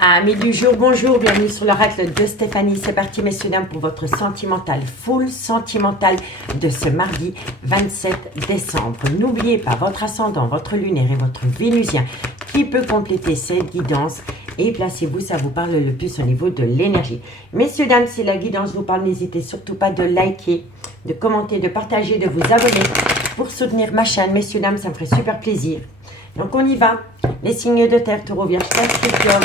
Amis du jour, bonjour, bienvenue sur l'oracle de Stéphanie. C'est parti messieurs dames pour votre sentimental, full sentimental de ce mardi 27 décembre. N'oubliez pas votre ascendant, votre lunaire et votre vénusien qui peut compléter cette guidance. Et placez-vous, ça vous parle le plus au niveau de l'énergie. Messieurs dames, si la guidance vous parle, n'hésitez surtout pas de liker, de commenter, de partager, de vous abonner pour soutenir ma chaîne. Messieurs dames, ça me ferait super plaisir. Donc on y va. Les signes de terre, taureau, vierge, capricorne,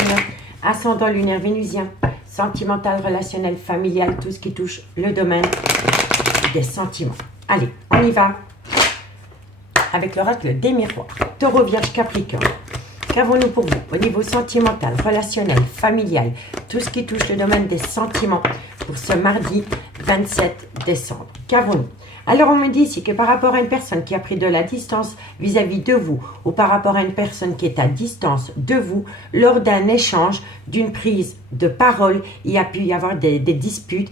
ascendant lunaire vénusien, sentimental, relationnel, familial, tout ce qui touche le domaine des sentiments. Allez, on y va avec l'oracle des miroirs. Taureau, vierge, capricorne. Qu'avons-nous pour vous au niveau sentimental, relationnel, familial, tout ce qui touche le domaine des sentiments pour ce mardi 27 décembre? Qu'avons-nous? Alors on me dit ici que par rapport à une personne qui a pris de la distance vis-à-vis de vous ou par rapport à une personne qui est à distance de vous, lors d'un échange, d'une prise de parole, il y a pu y avoir des disputes.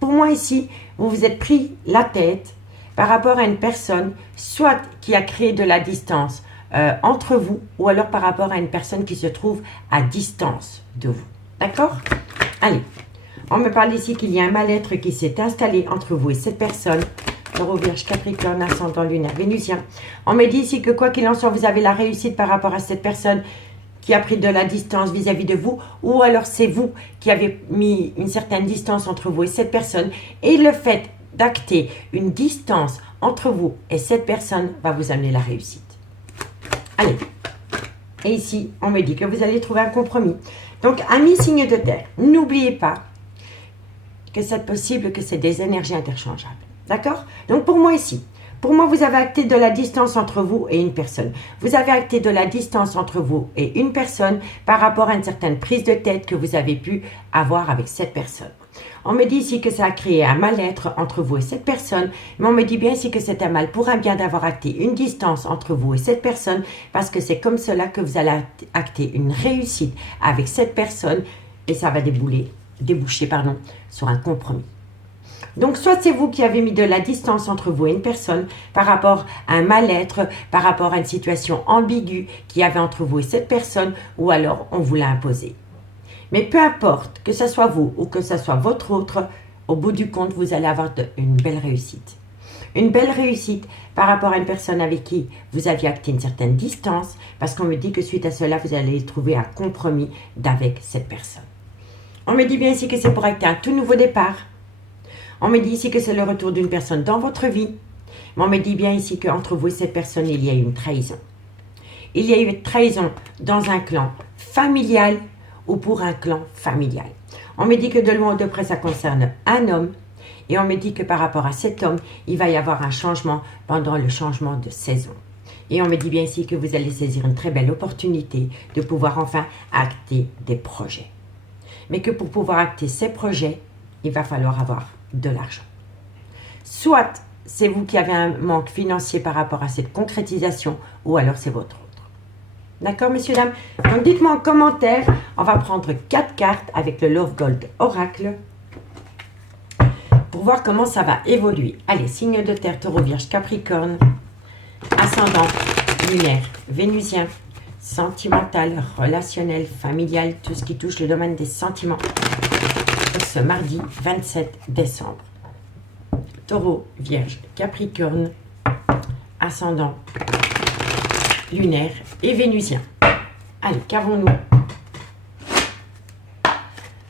Pour moi ici, vous vous êtes pris la tête par rapport à une personne, soit qui a créé de la distance entre vous ou alors par rapport à une personne qui se trouve à distance de vous. D'accord? Allez. On me parle ici qu'il y a un mal-être qui s'est installé entre vous et cette personne. Taureau, vierge, capricorne, ascendant lunaire, vénusien. On me dit ici que quoi qu'il en soit, vous avez la réussite par rapport à cette personne qui a pris de la distance vis-à-vis de vous. Ou alors c'est vous qui avez mis une certaine distance entre vous et cette personne. Et le fait d'acter une distance entre vous et cette personne va vous amener la réussite. Allez. Et ici, on me dit que vous allez trouver un compromis. Donc, amis signes de terre, n'oubliez pas que c'est possible que c'est des énergies interchangeables. D'accord? Donc pour moi ici, pour moi vous avez acté de la distance entre vous et une personne. Vous avez acté de la distance entre vous et une personne par rapport à une certaine prise de tête que vous avez pu avoir avec cette personne. On me dit ici que ça a créé un mal-être entre vous et cette personne, mais on me dit bien ici que c'est un mal pour un bien d'avoir acté une distance entre vous et cette personne, parce que c'est comme cela que vous allez acter une réussite avec cette personne et ça va déboucher sur un compromis. Donc soit c'est vous qui avez mis de la distance entre vous et une personne par rapport à un mal-être, par rapport à une situation ambiguë qu'il y avait entre vous et cette personne, ou alors on vous l'a imposé. Mais peu importe que ce soit vous ou que ce soit votre autre, au bout du compte vous allez avoir une belle réussite. Une belle réussite par rapport à une personne avec qui vous aviez acté une certaine distance, parce qu'on me dit que suite à cela vous allez trouver un compromis avec cette personne. On me dit bien ici que c'est pour acter un tout nouveau départ. On me dit ici que c'est le retour d'une personne dans votre vie. Mais on me dit bien ici qu'entre vous et cette personne, il y a eu une trahison. Il y a eu une trahison dans un clan familial ou pour un clan familial. On me dit que de loin ou de près, ça concerne un homme. Et on me dit que par rapport à cet homme, il va y avoir un changement pendant le changement de saison. Et on me dit bien ici que vous allez saisir une très belle opportunité de pouvoir enfin acter des projets. Mais que pour pouvoir acter ces projets, il va falloir avoir de l'argent. Soit c'est vous qui avez un manque financier par rapport à cette concrétisation, ou alors c'est votre autre. D'accord, messieurs, dames? Donc dites-moi en commentaire, on va prendre 4 cartes avec le Love Gold Oracle pour voir comment ça va évoluer. Allez, signe de terre, taureau, vierge, capricorne, ascendant, lunaire, vénusien, sentimental, relationnel, familial, tout ce qui touche le domaine des sentiments. Ce mardi 27 décembre. Taureau, vierge, capricorne, ascendant, lunaire et vénusien. Allez, qu'avons-nous?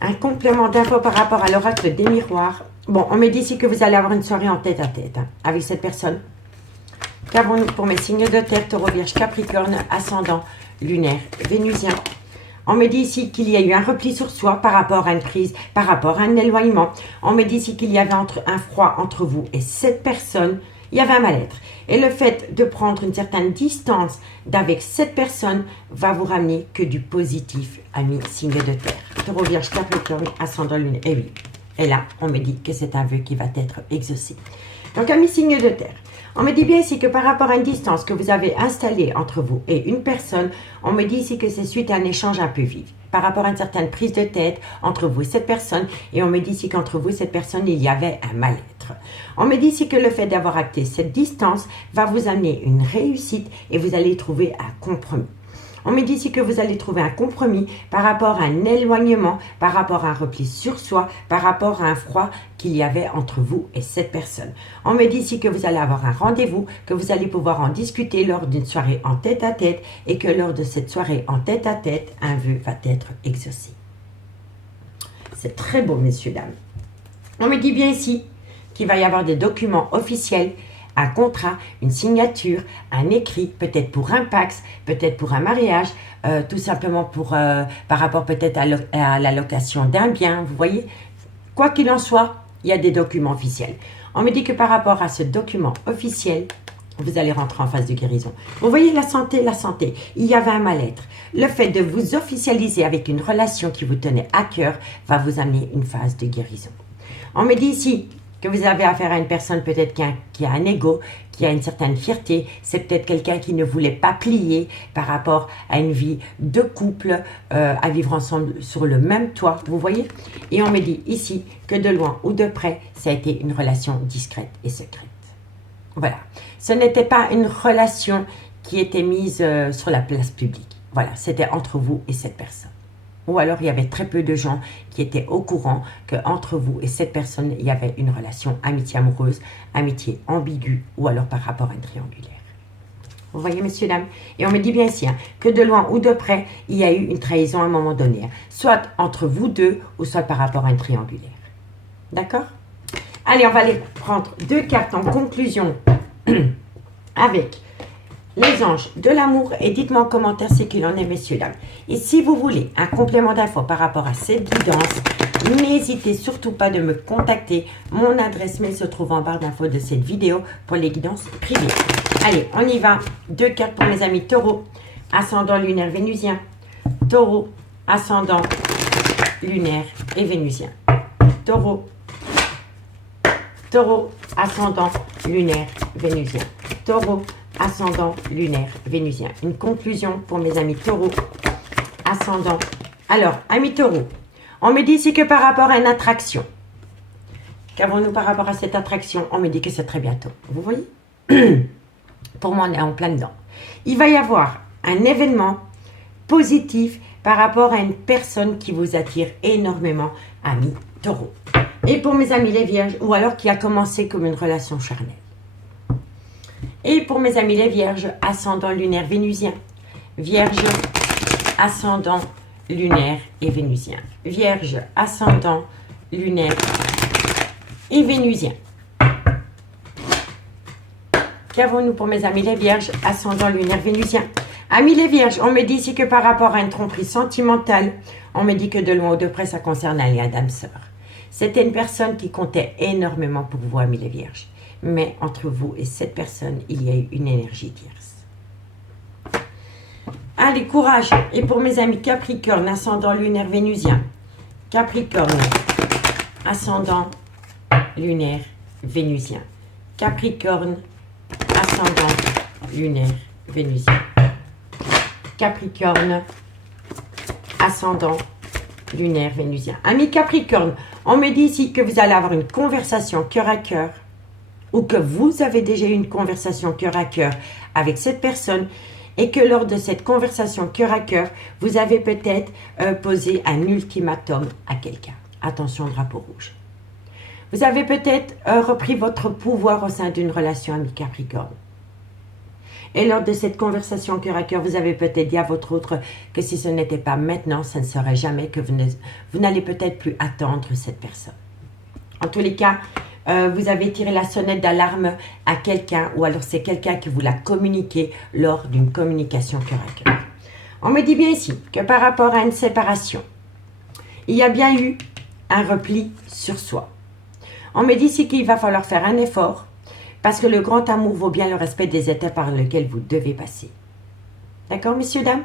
Un complément d'infos par rapport à l'oracle des miroirs. Bon, on me dit ici que vous allez avoir une soirée en tête-à-tête avec cette personne. Qu'avons-nous pour mes signes de terre, taureau, vierge, capricorne, ascendant, lunaire, vénusien? On me dit ici qu'il y a eu un repli sur soi par rapport à une prise, par rapport à un éloignement. On me dit ici qu'il y avait un froid entre vous et cette personne. Il y avait un mal-être. Et le fait de prendre une certaine distance d'avec cette personne va vous ramener que du positif, amis signe de terre. Taureau, vierge, capricorne, ascendant, lunaire. Et oui. Et là, on me dit que c'est un vœu qui va être exaucé. Donc, amis signe de terre. On me dit bien ici que par rapport à une distance que vous avez installée entre vous et une personne, on me dit ici que c'est suite à un échange un peu vif. Par rapport à une certaine prise de tête entre vous et cette personne, et on me dit ici qu'entre vous et cette personne, il y avait un mal-être. On me dit ici que le fait d'avoir acté cette distance va vous amener une réussite et vous allez trouver un compromis. On me dit ici que vous allez trouver un compromis par rapport à un éloignement, par rapport à un repli sur soi, par rapport à un froid qu'il y avait entre vous et cette personne. On me dit ici que vous allez avoir un rendez-vous, que vous allez pouvoir en discuter lors d'une soirée en tête-à-tête et que lors de cette soirée en tête-à-tête, un vœu va être exaucé. C'est très beau, messieurs, dames. On me dit bien ici qu'il va y avoir des documents officiels, un contrat, une signature, un écrit, peut-être pour un Pacs, peut-être pour un mariage, tout simplement par rapport peut-être à la location d'un bien, vous voyez. Quoi qu'il en soit, il y a des documents officiels. On me dit que par rapport à ce document officiel, vous allez rentrer en phase de guérison. Vous voyez la santé, il y avait un mal-être. Le fait de vous officialiser avec une relation qui vous tenait à cœur va vous amener une phase de guérison. On me dit ici que vous avez affaire à une personne peut-être qui a un ego, qui a une certaine fierté. C'est peut-être quelqu'un qui ne voulait pas plier par rapport à une vie de couple, à vivre ensemble sur le même toit, vous voyez. Et on me dit ici que de loin ou de près, ça a été une relation discrète et secrète. Voilà. Ce n'était pas une relation qui était mise sur la place publique. Voilà, c'était entre vous et cette personne. Ou alors, il y avait très peu de gens qui étaient au courant qu'entre vous et cette personne, il y avait une relation amitié amoureuse, amitié ambiguë, ou alors par rapport à une triangulaire. Vous voyez, messieurs, dames? Et on me dit bien ici que de loin ou de près, il y a eu une trahison à un moment donné. Soit entre vous deux, ou soit par rapport à une triangulaire. D'accord? Allez, on va aller prendre 2 cartes en conclusion avec les anges de l'amour et dites-moi en commentaire ce qu'il en est, messieurs, dames. Et si vous voulez un complément d'info par rapport à cette guidance, n'hésitez surtout pas de me contacter. Mon adresse mail se trouve en barre d'infos de cette vidéo pour les guidances privées. Allez, on y va. 2 cartes pour mes amis taureaux, ascendant lunaire vénusien. Taureau, ascendant lunaire et vénusien. Taureau, taureau, ascendant lunaire vénusien. Taureau, ascendant lunaire vénusien. Une conclusion pour mes amis taureaux, ascendant. Alors, amis taureaux, on me dit ici que par rapport à une attraction, qu'avons-nous par rapport à cette attraction? On me dit que c'est très bientôt. Vous voyez? Pour moi, on est en plein dedans. Il va y avoir un événement positif par rapport à une personne qui vous attire énormément, amis taureaux. Et pour mes amis les vierges, ou alors qui a commencé comme une relation charnelle. Et pour mes amis les vierges, ascendant lunaire vénusien. Vierge, ascendant lunaire et vénusien. Vierge, ascendant lunaire et vénusien. Qu'avons-nous pour mes amis les vierges, ascendant lunaire vénusien? Amis les vierges, on me dit ici que par rapport à une tromperie sentimentale, on me dit que de loin ou de près, ça concerne un lien d'âme-sœur. C'était une personne qui comptait énormément pour vous, amis les vierges. Mais entre vous et cette personne, il y a eu une énergie tierce. Allez, courage. Et pour mes amis Capricorne, ascendant lunaire vénusien. Capricorne, ascendant lunaire vénusien. Capricorne, ascendant lunaire vénusien. Capricorne, ascendant lunaire vénusien. Amis Capricorne, on me dit ici que vous allez avoir une conversation cœur à cœur ou que vous avez déjà eu une conversation cœur à cœur avec cette personne et que lors de cette conversation cœur à cœur, vous avez peut-être posé un ultimatum à quelqu'un. Attention, drapeau rouge. Vous avez peut-être repris votre pouvoir au sein d'une relation ami Capricorne. Et lors de cette conversation cœur à cœur, vous avez peut-être dit à votre autre que si ce n'était pas maintenant, ça ne serait jamais, que vous n'allez peut-être plus attendre cette personne. En tous les cas, vous avez tiré la sonnette d'alarme à quelqu'un ou alors c'est quelqu'un qui vous l'a communiqué lors d'une communication cœur à cœur. On me dit bien ici que par rapport à une séparation, il y a bien eu un repli sur soi. On me dit ici qu'il va falloir faire un effort parce que le grand amour vaut bien le respect des étapes par lesquelles vous devez passer. D'accord, messieurs, dames?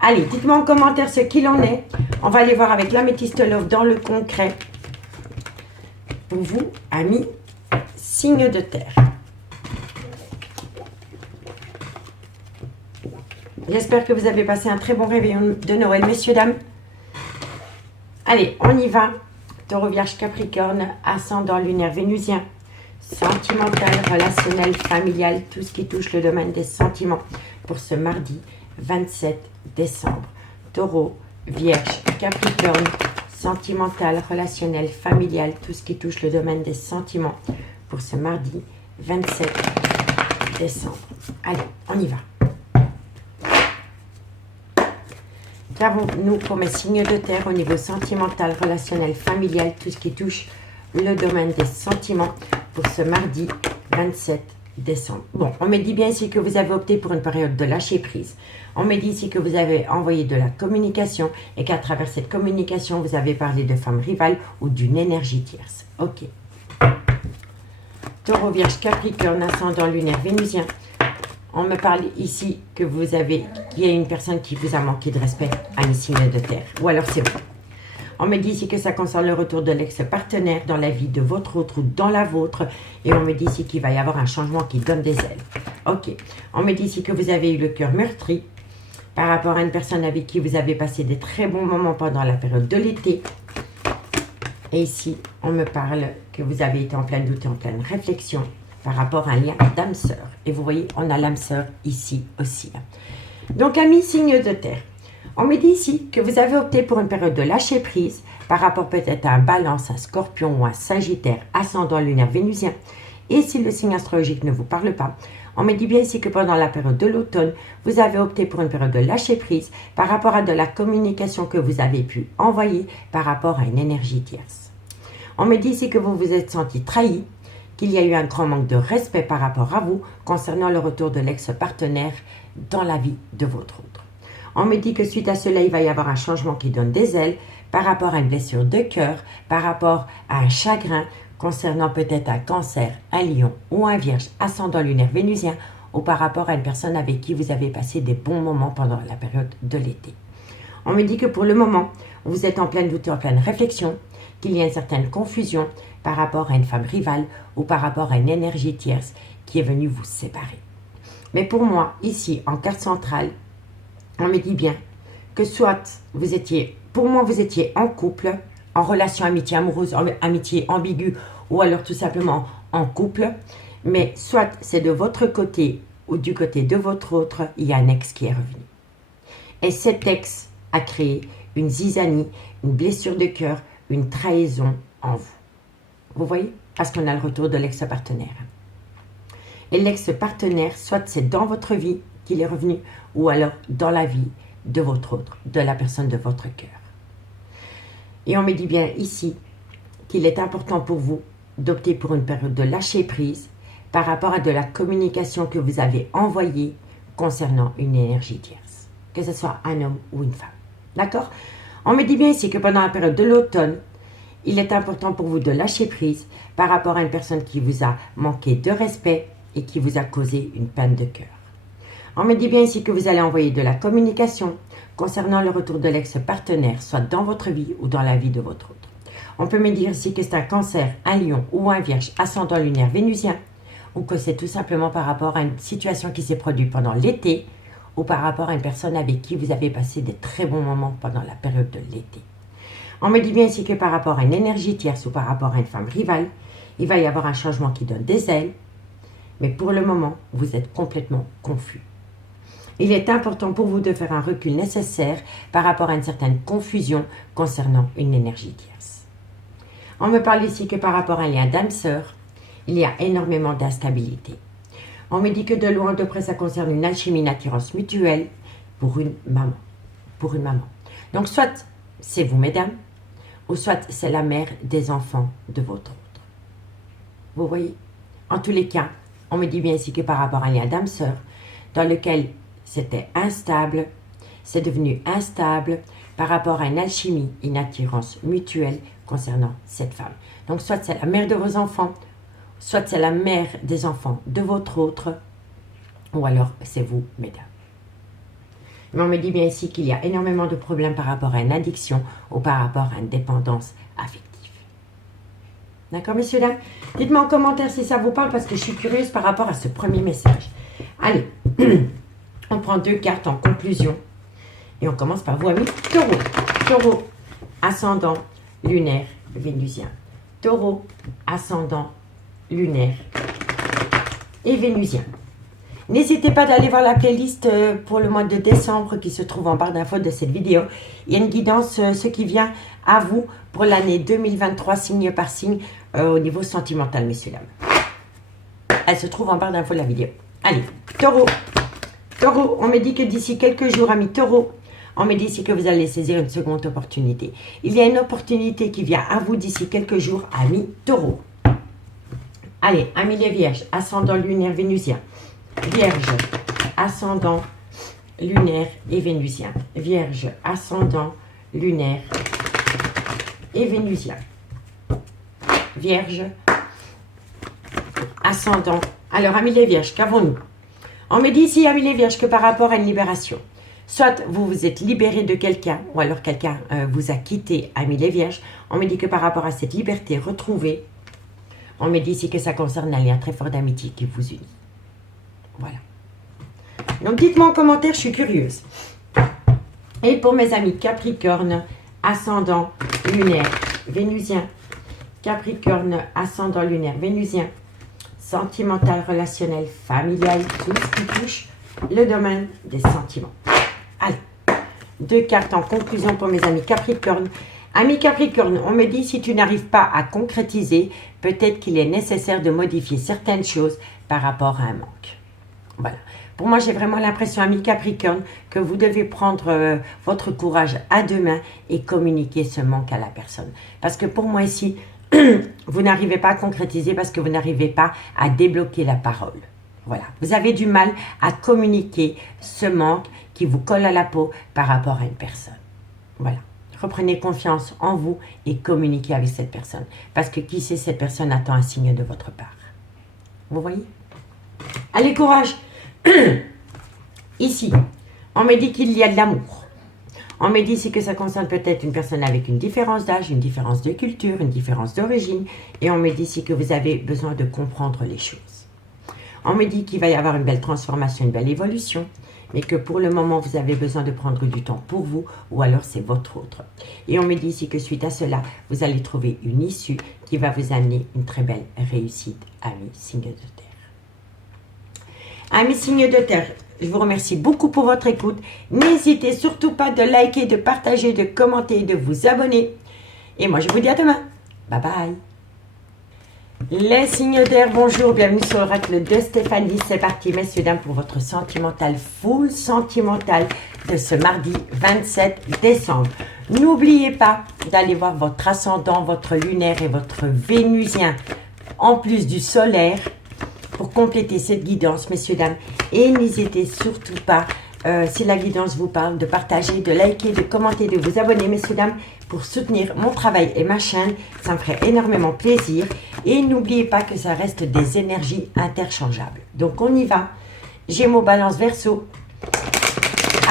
Allez, dites-moi en commentaire ce qu'il en est. On va aller voir avec l'améthyste love dans le concret. Pour vous, amis, signe de terre. J'espère que vous avez passé un très bon réveillon de Noël, messieurs, dames. Allez, on y va. Taureau, Vierge, Capricorne, ascendant lunaire vénusien. Sentimental, relationnel, familial, tout ce qui touche le domaine des sentiments pour ce mardi 27 décembre. Taureau, Vierge, Capricorne, sentimental, relationnel, familial, tout ce qui touche le domaine des sentiments pour ce mardi 27 décembre. Allez, on y va. Qu'avons-nous comme signe de terre au niveau sentimental, relationnel, familial, tout ce qui touche le domaine des sentiments pour ce mardi 27 décembre. Bon, on me dit bien ici que vous avez opté pour une période de lâcher prise. On me dit ici que vous avez envoyé de la communication et qu'à travers cette communication, vous avez parlé de femmes rivales ou d'une énergie tierce. Ok. Taureau, Vierge, Capricorne, ascendant lunaire vénusien. On me parle ici que qu'il y a une personne qui vous a manqué de respect à une signe de terre. Ou alors c'est vous. On me dit ici que ça concerne le retour de l'ex-partenaire dans la vie de votre autre ou dans la vôtre. Et on me dit ici qu'il va y avoir un changement qui donne des ailes. Ok. On me dit ici que vous avez eu le cœur meurtri par rapport à une personne avec qui vous avez passé des très bons moments pendant la période de l'été. Et ici, on me parle que vous avez été en plein doute et en pleine réflexion par rapport à un lien d'âme-sœur. Et vous voyez, on a l'âme-sœur ici aussi. Donc, amis, signe de terre. On me dit ici que vous avez opté pour une période de lâcher prise par rapport peut-être à un balance, un scorpion ou un sagittaire ascendant lunaire vénusien. Et si le signe astrologique ne vous parle pas, on me dit bien ici que pendant la période de l'automne, vous avez opté pour une période de lâcher prise par rapport à de la communication que vous avez pu envoyer par rapport à une énergie tierce. On me dit ici que vous vous êtes senti trahi, qu'il y a eu un grand manque de respect par rapport à vous concernant le retour de l'ex-partenaire dans la vie de votre autre. On me dit que suite à cela, il va y avoir un changement qui donne des ailes par rapport à une blessure de cœur, par rapport à un chagrin concernant peut-être un cancer, un lion ou un vierge ascendant lunaire vénusien ou par rapport à une personne avec qui vous avez passé des bons moments pendant la période de l'été. On me dit que pour le moment, vous êtes en pleine doute et en pleine réflexion, qu'il y a une certaine confusion par rapport à une femme rivale ou par rapport à une énergie tierce qui est venue vous séparer. Mais pour moi, ici, en carte centrale, on me dit bien que soit vous étiez en couple, en relation amitié amoureuse, amitié ambiguë, ou alors tout simplement en couple, mais soit c'est de votre côté ou du côté de votre autre, il y a un ex qui est revenu. Et cet ex a créé une zizanie, une blessure de cœur, une trahison en vous. Vous voyez? Parce qu'on a le retour de l'ex-partenaire. Et l'ex-partenaire, soit c'est dans votre vie qu'il est revenu, ou alors dans la vie de votre autre, de la personne de votre cœur. Et on me dit bien ici qu'il est important pour vous d'opter pour une période de lâcher prise par rapport à de la communication que vous avez envoyée concernant une énergie tierce, que ce soit un homme ou une femme. D'accord? On me dit bien ici que pendant la période de l'automne, il est important pour vous de lâcher prise par rapport à une personne qui vous a manqué de respect et qui vous a causé une peine de cœur. On me dit bien ici que vous allez envoyer de la communication concernant le retour de l'ex-partenaire, soit dans votre vie ou dans la vie de votre autre. On peut me dire ici que c'est un cancer, un lion ou un vierge ascendant lunaire vénusien, ou que c'est tout simplement par rapport à une situation qui s'est produite pendant l'été, ou par rapport à une personne avec qui vous avez passé des très bons moments pendant la période de l'été. On me dit bien ici que par rapport à une énergie tierce ou par rapport à une femme rivale, il va y avoir un changement qui donne des ailes, mais pour le moment, vous êtes complètement confus. Il est important pour vous de faire un recul nécessaire par rapport à une certaine confusion concernant une énergie tierce. On me parle ici que par rapport à un lien d'âme-sœur, il y a énormément d'instabilité. On me dit que de loin de près, ça concerne une alchimie, une attirance mutuelle pour une maman. Pour une maman. Donc, soit c'est vous, mesdames, ou soit c'est la mère des enfants de votre autre. Vous voyez? En tous les cas, on me dit bien ici que par rapport à un lien d'âme-sœur, dans lequel c'était instable, c'est devenu instable par rapport à une alchimie, une attirance mutuelle concernant cette femme. Donc, soit c'est la mère de vos enfants, soit c'est la mère des enfants de votre autre, ou alors c'est vous, mesdames. Mais on me dit bien ici qu'il y a énormément de problèmes par rapport à une addiction ou par rapport à une dépendance affective. D'accord, messieurs, dames? Dites-moi en commentaire si ça vous parle, parce que je suis curieuse par rapport à ce premier message. Allez, on prend 2 cartes en conclusion. Et on commence par vous, amis. Taureau. Taureau, ascendant, lunaire, vénusien. Taureau, ascendant, lunaire et vénusien. N'hésitez pas d'aller voir la playlist pour le mois de décembre qui se trouve en barre d'infos de cette vidéo. Il y a une guidance, ce qui vient à vous pour l'année 2023, signe par signe, au niveau sentimental, messieurs, dames. Elle se trouve en barre d'infos de la vidéo. Allez, Taureau. Taureau, on me dit que d'ici quelques jours, amis Taureau, on me dit ici que vous allez saisir une seconde opportunité. Il y a une opportunité qui vient à vous d'ici quelques jours, amis Taureau. Allez, amis les Vierges, ascendant lunaire vénusien. Vierge, ascendant lunaire et vénusien. Vierge, ascendant lunaire et vénusien. Vierge, ascendant. Alors, amis les Vierges, qu'avons-nous? On me dit ici, amis les Vierges, que par rapport à une libération, soit vous vous êtes libéré de quelqu'un, ou alors quelqu'un vous a quitté, amis les Vierges. On me dit que par rapport à cette liberté retrouvée, on me dit ici que ça concerne un lien très fort d'amitié qui vous unit. Voilà. Donc, dites-moi en commentaire, je suis curieuse. Et pour mes amis Capricorne, ascendant lunaire vénusien. Capricorne, ascendant lunaire vénusien. Sentimental, relationnel, familial, tout ce qui touche le domaine des sentiments. Allez, 2 cartes en conclusion pour mes amis Capricorne. Amis Capricorne, on me dit si tu n'arrives pas à concrétiser, peut-être qu'il est nécessaire de modifier certaines choses par rapport à un manque. Voilà. Pour moi, j'ai vraiment l'impression, amis Capricorne, que vous devez prendre votre courage à deux mains et communiquer ce manque à la personne. Parce que pour moi ici, vous n'arrivez pas à concrétiser parce que vous n'arrivez pas à débloquer la parole. Voilà. Vous avez du mal à communiquer ce manque qui vous colle à la peau par rapport à une personne. Voilà. Reprenez confiance en vous et communiquez avec cette personne. Parce que qui sait, cette personne attend un signe de votre part. Vous voyez? Allez, courage. Ici, on me dit qu'il y a de l'amour. On me dit ici que ça concerne peut-être une personne avec une différence d'âge, une différence de culture, une différence d'origine. Et on me dit ici que vous avez besoin de comprendre les choses. On me dit qu'il va y avoir une belle transformation, une belle évolution. Mais que pour le moment, vous avez besoin de prendre du temps pour vous, ou alors c'est votre autre. Et on me dit ici que suite à cela, vous allez trouver une issue qui va vous amener une très belle réussite, amis signes de terre. Amis signes de terre, je vous remercie beaucoup pour votre écoute. N'hésitez surtout pas de liker, de partager, de commenter, de vous abonner. Et moi, je vous dis à demain. Bye bye. Les signes d'air, bonjour, bienvenue sur l'oracle de Stéphanie. C'est parti, messieurs, dames, pour votre sentimental, full sentimental de ce mardi 27 décembre. N'oubliez pas d'aller voir votre ascendant, votre lunaire et votre vénusien, en plus du solaire, pour compléter cette guidance, messieurs, dames. Et n'hésitez surtout pas, si la guidance vous parle, de partager, de liker, de commenter, de vous abonner, messieurs, dames, pour soutenir mon travail et ma chaîne. Ça me ferait énormément plaisir. Et n'oubliez pas que ça reste des énergies interchangeables. Donc, on y va. Gémeaux, Balance, Verseau.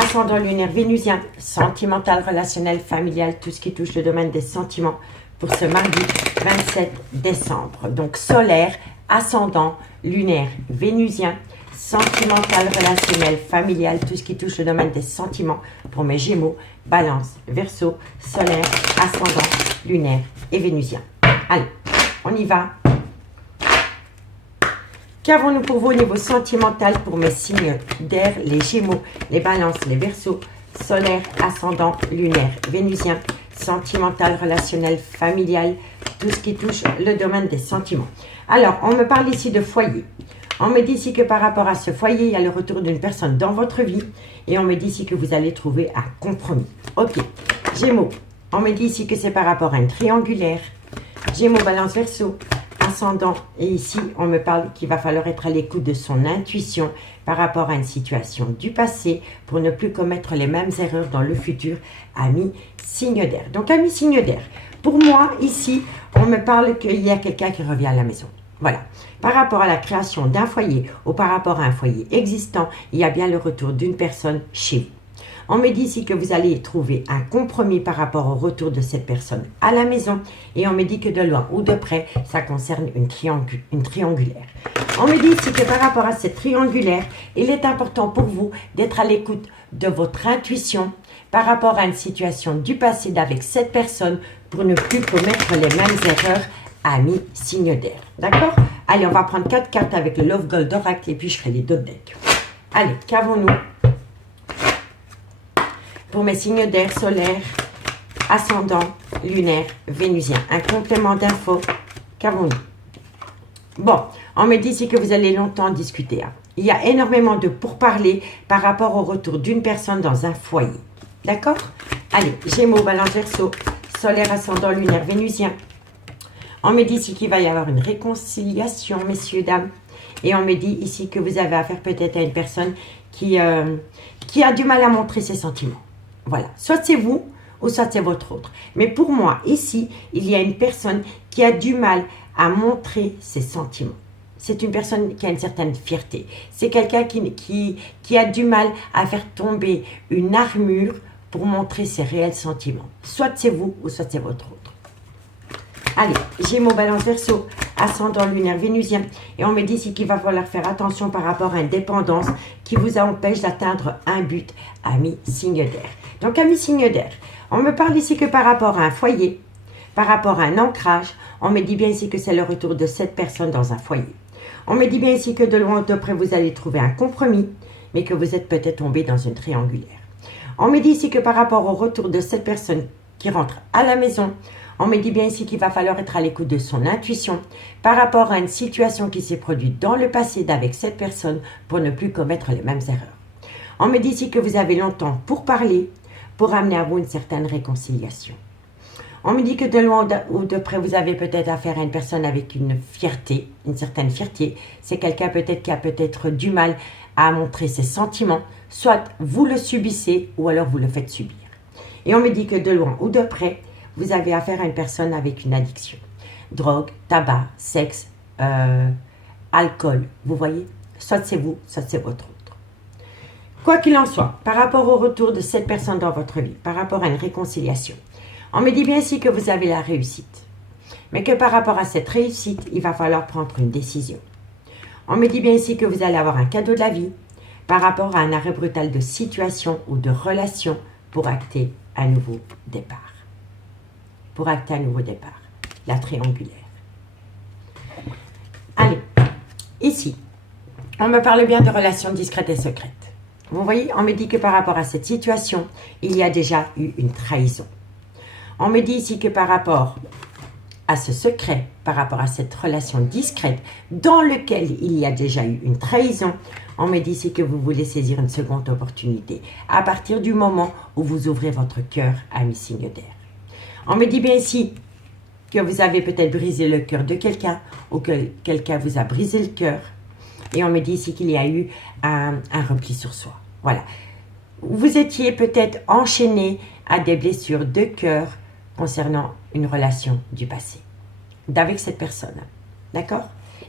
Ascendant lunaire vénusien. Sentimental, relationnel, familial. Tout ce qui touche le domaine des sentiments pour ce mardi 27 décembre. Donc, solaire, ascendant, lunaire, vénusien. Sentimental, relationnel, familial, tout ce qui touche le domaine des sentiments pour mes Gémeaux, Balance, Verseau, solaire, ascendant, lunaire et vénusien. Allez, on y va. Qu'avons-nous pour vous au niveau sentimental pour mes signes d'air, les Gémeaux, les Balances, les Verseaux, solaire, ascendant, lunaire, vénusien, sentimental, relationnel, familial, tout ce qui touche le domaine des sentiments. Alors, on me parle ici de foyer. On me dit ici que par rapport à ce foyer, il y a le retour d'une personne dans votre vie. Et on me dit ici que vous allez trouver un compromis. Ok. Gémeaux. On me dit ici que c'est par rapport à une triangulaire. Gémeaux, Balance, Verseau, ascendant. Et ici, on me parle qu'il va falloir être à l'écoute de son intuition par rapport à une situation du passé pour ne plus commettre les mêmes erreurs dans le futur. Amis signe d'air. Donc, amis signe d'air. Pour moi, ici, on me parle qu'il y a quelqu'un qui revient à la maison. Voilà. Par rapport à la création d'un foyer ou par rapport à un foyer existant, il y a bien le retour d'une personne chez vous. On me dit ici que vous allez trouver un compromis par rapport au retour de cette personne à la maison. Et on me dit que de loin ou de près, ça concerne une triangulaire. On me dit ici que par rapport à cette triangulaire, il est important pour vous d'être à l'écoute de votre intuition par rapport à une situation du passé avec cette personne pour ne plus commettre les mêmes erreurs. Amis signe d'air. D'accord? Allez, on va prendre 4 cartes avec le Love Gold Oracle et puis je ferai les d'autres decks. Allez, qu'avons-nous pour mes signes d'air solaire, ascendant, lunaire, vénusien? Un complément d'infos, qu'avons-nous? Bon, on me dit ici que vous allez longtemps discuter. Hein. Il y a énormément de pourparlers par rapport au retour d'une personne dans un foyer. D'accord? Allez, Gémeaux, Balance, Verseau, solaire, ascendant, lunaire, vénusien. On me dit ici qu'il va y avoir une réconciliation, messieurs, dames. Et on me dit ici que vous avez affaire peut-être à une personne qui a du mal à montrer ses sentiments. Voilà. Soit c'est vous, ou soit c'est votre autre. Mais pour moi, ici, il y a une personne qui a du mal à montrer ses sentiments. C'est une personne qui a une certaine fierté. C'est quelqu'un qui a du mal à faire tomber une armure pour montrer ses réels sentiments. Soit c'est vous, ou soit c'est votre autre. Allez, Gémeaux, Balance, Verseau, ascendant, lunaire, vénusien. Et on me dit ici qu'il va falloir faire attention par rapport à une dépendance qui vous empêche d'atteindre un but, ami signe d'air. Donc, ami signe d'air, on me parle ici que par rapport à un foyer, par rapport à un ancrage, on me dit bien ici que c'est le retour de cette personne dans un foyer. On me dit bien ici que de loin ou de près, vous allez trouver un compromis, mais que vous êtes peut-être tombé dans une triangulaire. On me dit ici que par rapport au retour de cette personne qui rentre à la maison, on me dit bien ici qu'il va falloir être à l'écoute de son intuition par rapport à une situation qui s'est produite dans le passé avec cette personne pour ne plus commettre les mêmes erreurs. On me dit ici que vous avez longtemps pour parler, pour amener à vous une certaine réconciliation. On me dit que de loin ou de près, vous avez peut-être affaire à une personne avec une fierté, une certaine fierté. C'est quelqu'un peut-être qui a peut-être du mal à montrer ses sentiments. Soit vous le subissez ou alors vous le faites subir. Et on me dit que de loin ou de près, vous avez affaire à une personne avec une addiction. Drogue, tabac, sexe, alcool, vous voyez? Soit c'est vous, soit c'est votre autre. Quoi qu'il en soit, par rapport au retour de cette personne dans votre vie, par rapport à une réconciliation, on me dit bien ici que vous avez la réussite. Mais que par rapport à cette réussite, il va falloir prendre une décision. On me dit bien ici que vous allez avoir un cadeau de la vie par rapport à un arrêt brutal de situation ou de relation pour acter un nouveau départ. Pour acter un nouveau départ. La triangulaire. Allez, ici, on me parle bien de relations discrètes et secrètes. Vous voyez, on me dit que par rapport à cette situation, il y a déjà eu une trahison. On me dit ici que par rapport à ce secret, par rapport à cette relation discrète dans laquelle il y a déjà eu une trahison, on me dit ici que vous voulez saisir une seconde opportunité à partir du moment où vous ouvrez votre cœur, ami signe d'air. On me dit bien ici que vous avez peut-être brisé le cœur de quelqu'un ou que quelqu'un vous a brisé le cœur. Et on me dit ici qu'il y a eu un repli sur soi. Voilà. Vous étiez peut-être enchaîné à des blessures de cœur concernant une relation du passé, d'avec cette personne. D'accord?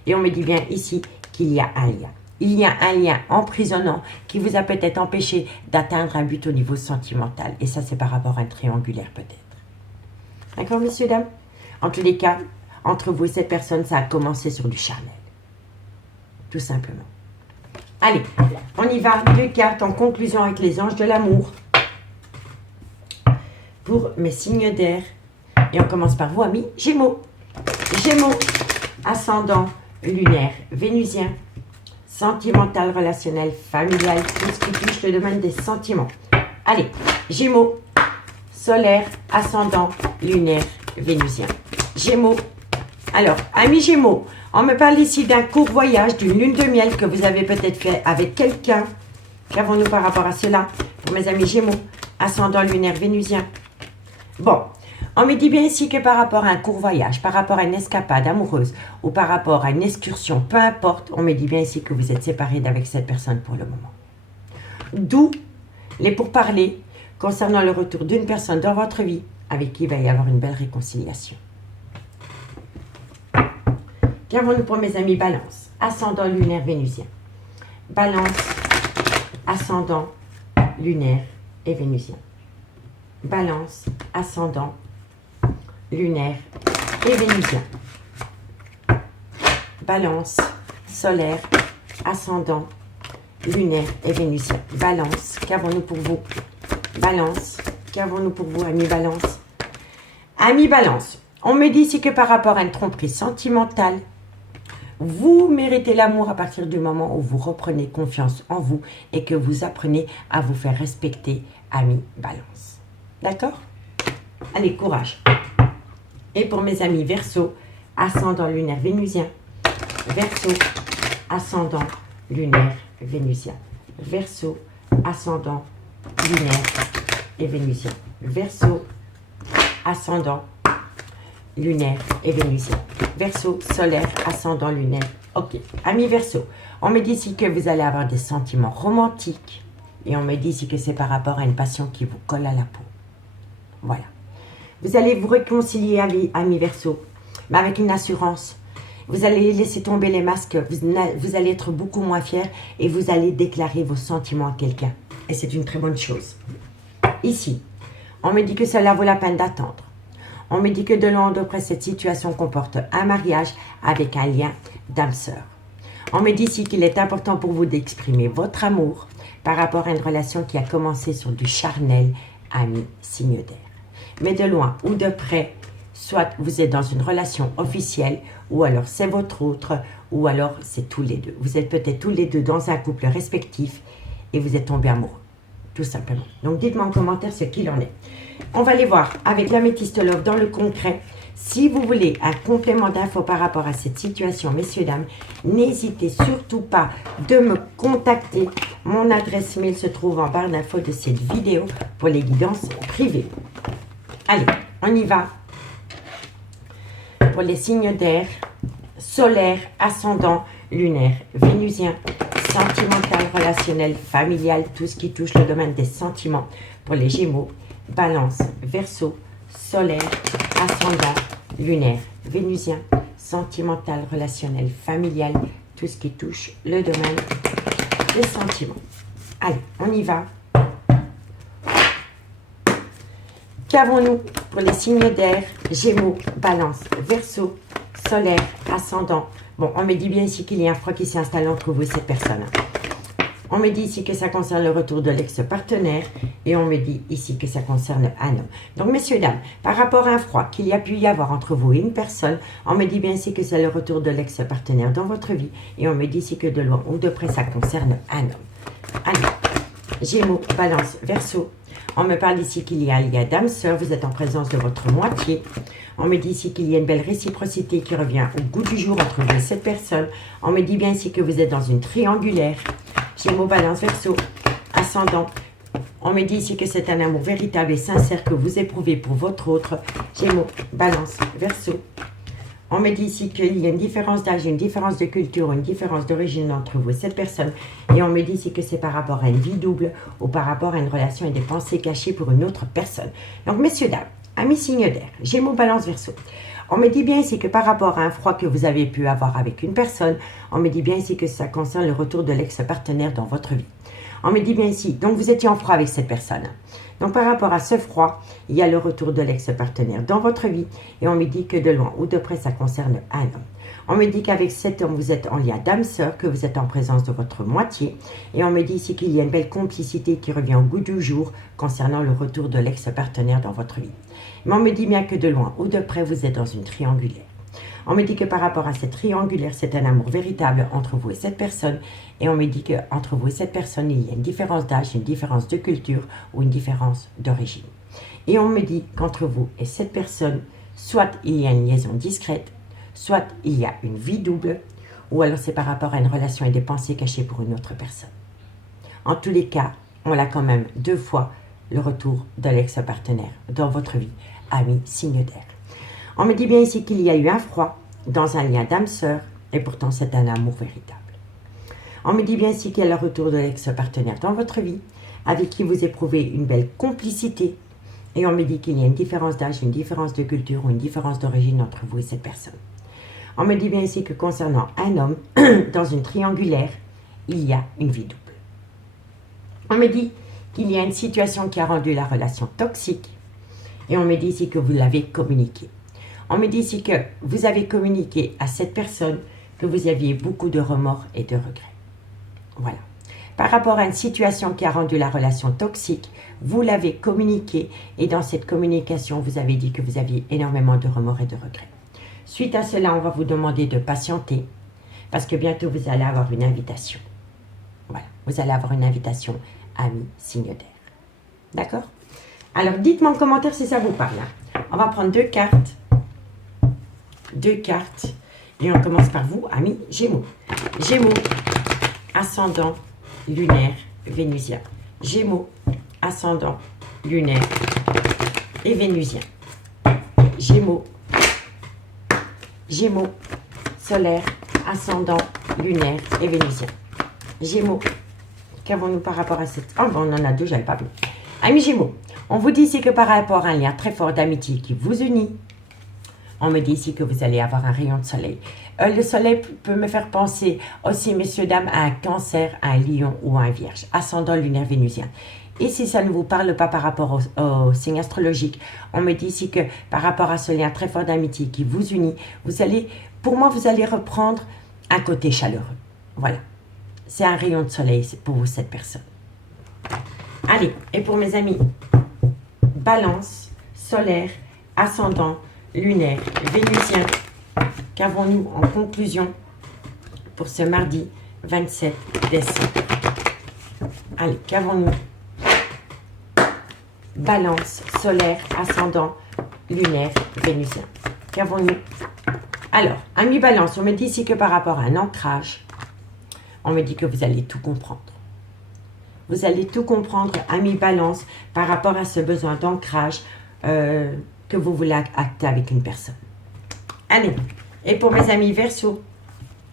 Et on me dit bien ici qu'il y a un lien. Il y a un lien emprisonnant qui vous a peut-être empêché d'atteindre un but au niveau sentimental. Et ça, c'est par rapport à un triangulaire peut-être. D'accord, messieurs, dames? En tous les cas, entre vous et cette personne, ça a commencé sur du charnel. Tout simplement. Allez, on y va. 2 cartes en conclusion avec les anges de l'amour. Pour mes signes d'air. Et on commence par vous, amis Gémeaux. Gémeaux, ascendant, lunaire, vénusien, sentimental, relationnel, familial, tout ce qui touche le domaine des sentiments. Allez, Gémeaux, solaire, ascendant, lunaire, vénusien. Gémeaux. Alors, amis Gémeaux, on me parle ici d'un court voyage, d'une lune de miel que vous avez peut-être fait avec quelqu'un. Qu'avons-nous par rapport à cela? Pour mes amis Gémeaux, ascendant, lunaire, vénusien. Bon, on me dit bien ici que par rapport à un court voyage, par rapport à une escapade amoureuse ou par rapport à une excursion, peu importe, on me dit bien ici que vous êtes séparés d'avec cette personne pour le moment. D'où les pourparlers concernant le retour d'une personne dans votre vie avec qui il va y avoir une belle réconciliation. Qu'avons-nous pour mes amis Balance, ascendant, lunaire, vénusien. Balance, ascendant, lunaire et vénusien. Balance, ascendant, lunaire et vénusien. Balance, solaire, ascendant, lunaire et vénusien. Balance, qu'avons-nous pour vous? Balance, qu'avons-nous pour vous, amis Balance? Amis Balance, on me dit ici que par rapport à une tromperie sentimentale, Vous méritez l'amour à partir du moment où vous reprenez confiance en vous et que vous apprenez à vous faire respecter, amis Balance. D'accord? Allez, courage. Et pour mes amis Verseau, ascendant lunaire vénusien. Verseau, ascendant lunaire vénusien. Verseau, ascendant lunaire et vénusien. Verseau, ascendant lunaire et vénusien. Verseau, solaire, ascendant lunaire. Ok, amis Verseau, on me dit ici que vous allez avoir des sentiments romantiques et on me dit ici que c'est par rapport à une passion qui vous colle à la peau. Voilà. Vous allez vous réconcilier, amis Verseau, mais avec une assurance. Vous allez laisser tomber les masques, vous allez être beaucoup moins fiers et vous allez déclarer vos sentiments à quelqu'un. Et c'est une très bonne chose. Ici, on me dit que cela vaut la peine d'attendre. On me dit que de loin ou de près, cette situation comporte un mariage avec un lien d'âme sœur. On me dit ici qu'il est important pour vous d'exprimer votre amour par rapport à une relation qui a commencé sur du charnel, ami signe d'air. Mais de loin ou de près, soit vous êtes dans une relation officielle, ou alors c'est votre autre, ou alors c'est tous les deux. Vous êtes peut-être tous les deux dans un couple respectif et vous êtes tombés amoureux, tout simplement. Donc dites-moi en commentaire ce qu'il en est. On va aller voir avec l'améthyste love dans le concret. Si vous voulez un complément d'infos par rapport à cette situation, messieurs, dames, n'hésitez surtout pas de me contacter. Mon adresse mail se trouve en barre d'infos de cette vidéo pour les guidances privées. Allez, on y va. Pour les signes d'air, solaire, ascendant, lunaire, vénusien, sentimental, relationnel, familial, tout ce qui touche le domaine des sentiments. Pour les Gémeaux, Balance, Verseau, solaire, ascendant, lunaire, vénusien, sentimental, relationnel, familial, tout ce qui touche le domaine des sentiments. Allez, on y va. Qu'avons-nous pour les signes d'air, Gémeaux, Balance, Verseau, solaire, ascendant? Bon, on me dit bien ici qu'il y a un froid qui s'installe entre vous et cette personne. On me dit ici que ça concerne le retour de l'ex-partenaire et on me dit ici que ça concerne un homme. Donc, messieurs, dames, par rapport à un froid qu'il y a pu y avoir entre vous et une personne, on me dit bien ici que c'est le retour de l'ex-partenaire dans votre vie et on me dit ici que de loin ou de près, ça concerne un homme. Allez, Gémeaux, Balance, Verseau. On me parle ici qu'il y a un lien d'âme sœur, vous êtes en présence de votre moitié. On me dit ici qu'il y a une belle réciprocité qui revient au goût du jour entre vous et cette personne. On me dit bien ici que vous êtes dans une triangulaire. Gémeaux, Balance, Verseau, ascendant. On me dit ici que c'est un amour véritable et sincère que vous éprouvez pour votre autre. Gémeaux, Balance, Verseau. On me dit ici qu'il y a une différence d'âge, une différence de culture, une différence d'origine entre vous et cette personne. Et on me dit ici que c'est par rapport à une vie double ou par rapport à une relation et des pensées cachées pour une autre personne. Donc, messieurs, dames, amis signes d'air, Gémeaux, Balance, Verseau. On me dit bien ici que par rapport à un froid que vous avez pu avoir avec une personne, on me dit bien ici que ça concerne le retour de l'ex-partenaire dans votre vie. On me dit bien ici, donc vous étiez en froid avec cette personne. Donc par rapport à ce froid, il y a le retour de l'ex-partenaire dans votre vie et on me dit que de loin ou de près, ça concerne un homme. On me dit qu'avec cet homme, vous êtes en lien d'âme sœur, que vous êtes en présence de votre moitié et on me dit ici qu'il y a une belle complicité qui revient au goût du jour concernant le retour de l'ex-partenaire dans votre vie. Mais on me dit bien que de loin ou de près, vous êtes dans une triangulaire. On me dit que par rapport à cette triangulaire, c'est un amour véritable entre vous et cette personne. Et on me dit qu'entre vous et cette personne, il y a une différence d'âge, une différence de culture ou une différence d'origine. Et on me dit qu'entre vous et cette personne, soit il y a une liaison discrète, soit il y a une vie double, ou alors c'est par rapport à une relation et des pensées cachées pour une autre personne. En tous les cas, on a quand même 2 fois le retour de l'ex-partenaire dans votre vie, ami signe d'air. On me dit bien ici qu'il y a eu un froid dans un lien d'âme sœur et pourtant c'est un amour véritable. On me dit bien ici qu'il y a le retour de l'ex-partenaire dans votre vie avec qui vous éprouvez une belle complicité et on me dit qu'il y a une différence d'âge, une différence de culture ou une différence d'origine entre vous et cette personne. On me dit bien ici que concernant un homme dans une triangulaire, il y a une vie double. On me dit qu'il y a une situation qui a rendu la relation toxique et on me dit ici que vous l'avez communiqué. On me dit ici que vous avez communiqué à cette personne que vous aviez beaucoup de remords et de regrets. Voilà. Par rapport à une situation qui a rendu la relation toxique, vous l'avez communiqué et dans cette communication, vous avez dit que vous aviez énormément de remords et de regrets. Suite à cela, on va vous demander de patienter parce que bientôt vous allez avoir une invitation. Voilà, vous allez avoir une invitation, amis signe d'air. D'accord? Alors, dites-moi en commentaire si ça vous parle. On va prendre deux cartes. Deux cartes. Et on commence par vous, amis Gémeaux. Gémeaux, ascendant, lunaire, vénusien. Gémeaux, ascendant, lunaire et vénusien. Gémeaux, Gémeaux, solaire, ascendant, lunaire et vénusien. Gémeaux, qu'avons-nous par rapport à cette... Oh, bon, on en a deux, j'avais pas vu. Amis Gémeaux, on vous dit ici que par rapport à un lien très fort d'amitié qui vous unit, on me dit ici que vous allez avoir un rayon de soleil. Le soleil peut me faire penser aussi, messieurs, dames, à un cancer, à un lion ou à un vierge, ascendant lunaire vénusien. Et si ça ne vous parle pas par rapport au signe astrologique, on me dit ici que par rapport à ce lien très fort d'amitié qui vous unit, vous allez, pour moi, vous allez reprendre un côté chaleureux. Voilà. C'est un rayon de soleil pour vous, cette personne. Allez, et pour mes amis, Balance, solaire, ascendant, lunaire, vénusien, qu'avons-nous en conclusion pour ce mardi 27 décembre? Allez, qu'avons-nous? Balance, solaire, ascendant, lunaire, vénusien. Qu'avons-nous? Alors, amis Balance, on me dit ici que par rapport à un ancrage, on me dit que vous allez tout comprendre. Vous allez tout comprendre, amis Balance, par rapport à ce besoin d'ancrage que vous voulez acter avec une personne. Allez, et pour mes amis Verseau,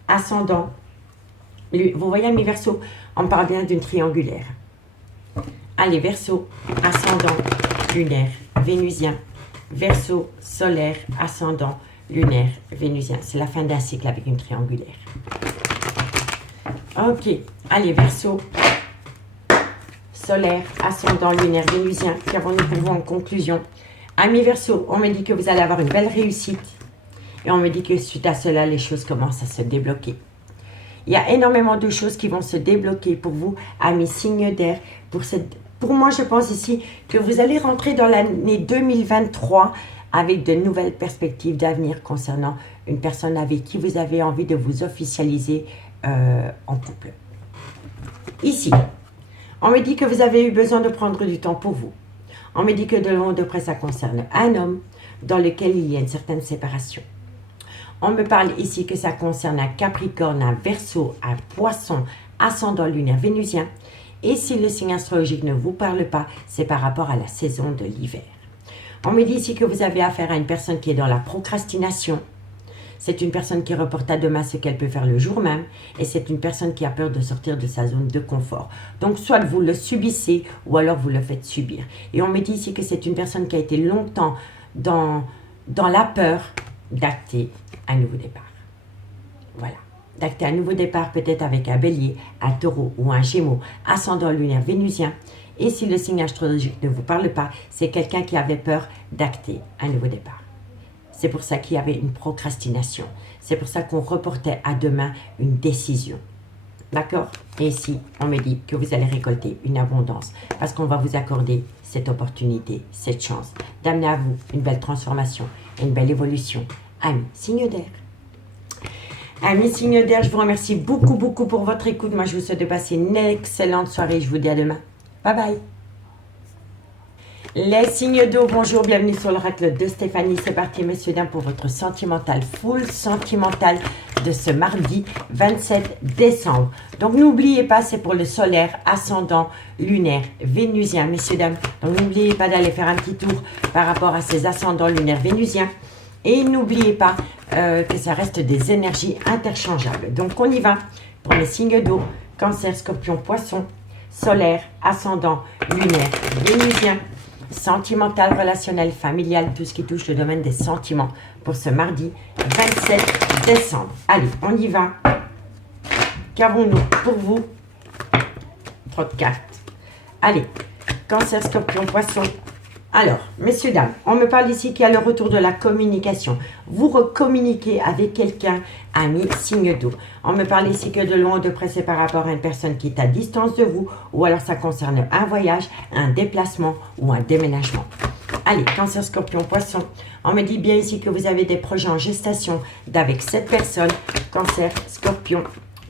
ascendant, vous voyez amis Verseau, on parle bien d'une triangulaire. Allez, Verseau, ascendant, lunaire, vénusien. Verseau, solaire, ascendant, lunaire, vénusien. C'est la fin d'un cycle avec une triangulaire. Ok, allez, Verseau, solaire, ascendant, lunaire, vénusien. Qu'avons-nous pour vous en conclusion? Amis Verseau, on me dit que vous allez avoir une belle réussite. Et on me dit que suite à cela, les choses commencent à se débloquer. Il y a énormément de choses qui vont se débloquer pour vous, amis signes d'air. Pour moi, je pense ici que vous allez rentrer dans l'année 2023 avec de nouvelles perspectives d'avenir concernant une personne avec qui vous avez envie de vous officialiser en couple. Ici, on me dit que vous avez eu besoin de prendre du temps pour vous. On me dit que de loin ou de près, ça concerne un homme dans lequel il y a une certaine séparation. On me parle ici que ça concerne un Capricorne, un Verseau, un Poisson, ascendant lunaire vénusien. Et si le signe astrologique ne vous parle pas, c'est par rapport à la saison de l'hiver. On me dit ici que vous avez affaire à une personne qui est dans la procrastination. C'est une personne qui reporte à demain ce qu'elle peut faire le jour même. Et c'est une personne qui a peur de sortir de sa zone de confort. Donc, soit vous le subissez ou alors vous le faites subir. Et on me dit ici que c'est une personne qui a été longtemps dans la peur d'acter un nouveau départ. Voilà. D'acter un nouveau départ peut-être avec un bélier, un taureau ou un gémeau, ascendant lunaire vénusien. Et si le signe astrologique ne vous parle pas, c'est quelqu'un qui avait peur d'acter un nouveau départ. C'est pour ça qu'il y avait une procrastination. C'est pour ça qu'on reportait à demain une décision. D'accord? Et ici, on me dit que vous allez récolter une abondance parce qu'on va vous accorder cette opportunité, cette chance d'amener à vous une belle transformation et une belle évolution. Amis signe d'air. Amis signe d'air, je vous remercie beaucoup, beaucoup pour votre écoute. Moi, je vous souhaite de passer une excellente soirée. Je vous dis à demain. Bye bye. Les signes d'eau, bonjour, bienvenue sur l'oracle de Stéphanie. C'est parti, messieurs, dames, pour votre sentimental, full sentimental de ce mardi 27 décembre. Donc, n'oubliez pas, c'est pour le solaire, ascendant, lunaire, vénusien, messieurs, dames. Donc, n'oubliez pas d'aller faire un petit tour par rapport à ces ascendants lunaires vénusiens. Et n'oubliez pas que ça reste des énergies interchangeables. Donc, on y va pour les signes d'eau, Cancer, Scorpion, Poisson, solaire, ascendant, lunaire, vénusien. Sentimental, relationnel, familial, tout ce qui touche le domaine des sentiments pour ce mardi 27 décembre. Allez, on y va. Qu'avons-nous pour vous? Trop de cartes. Allez, Cancer, Scorpion, Poisson. Alors, messieurs, dames, on me parle ici qu'il y a le retour de la communication. Vous recommuniquez avec quelqu'un, ami, signe d'eau. On me parle ici que de loin ou de près, c'est par rapport à une personne qui est à distance de vous, ou alors ça concerne un voyage, un déplacement ou un déménagement. Allez, Cancer, Scorpion, Poisson. On me dit bien ici que vous avez des projets en gestation avec cette personne. Cancer, Scorpion,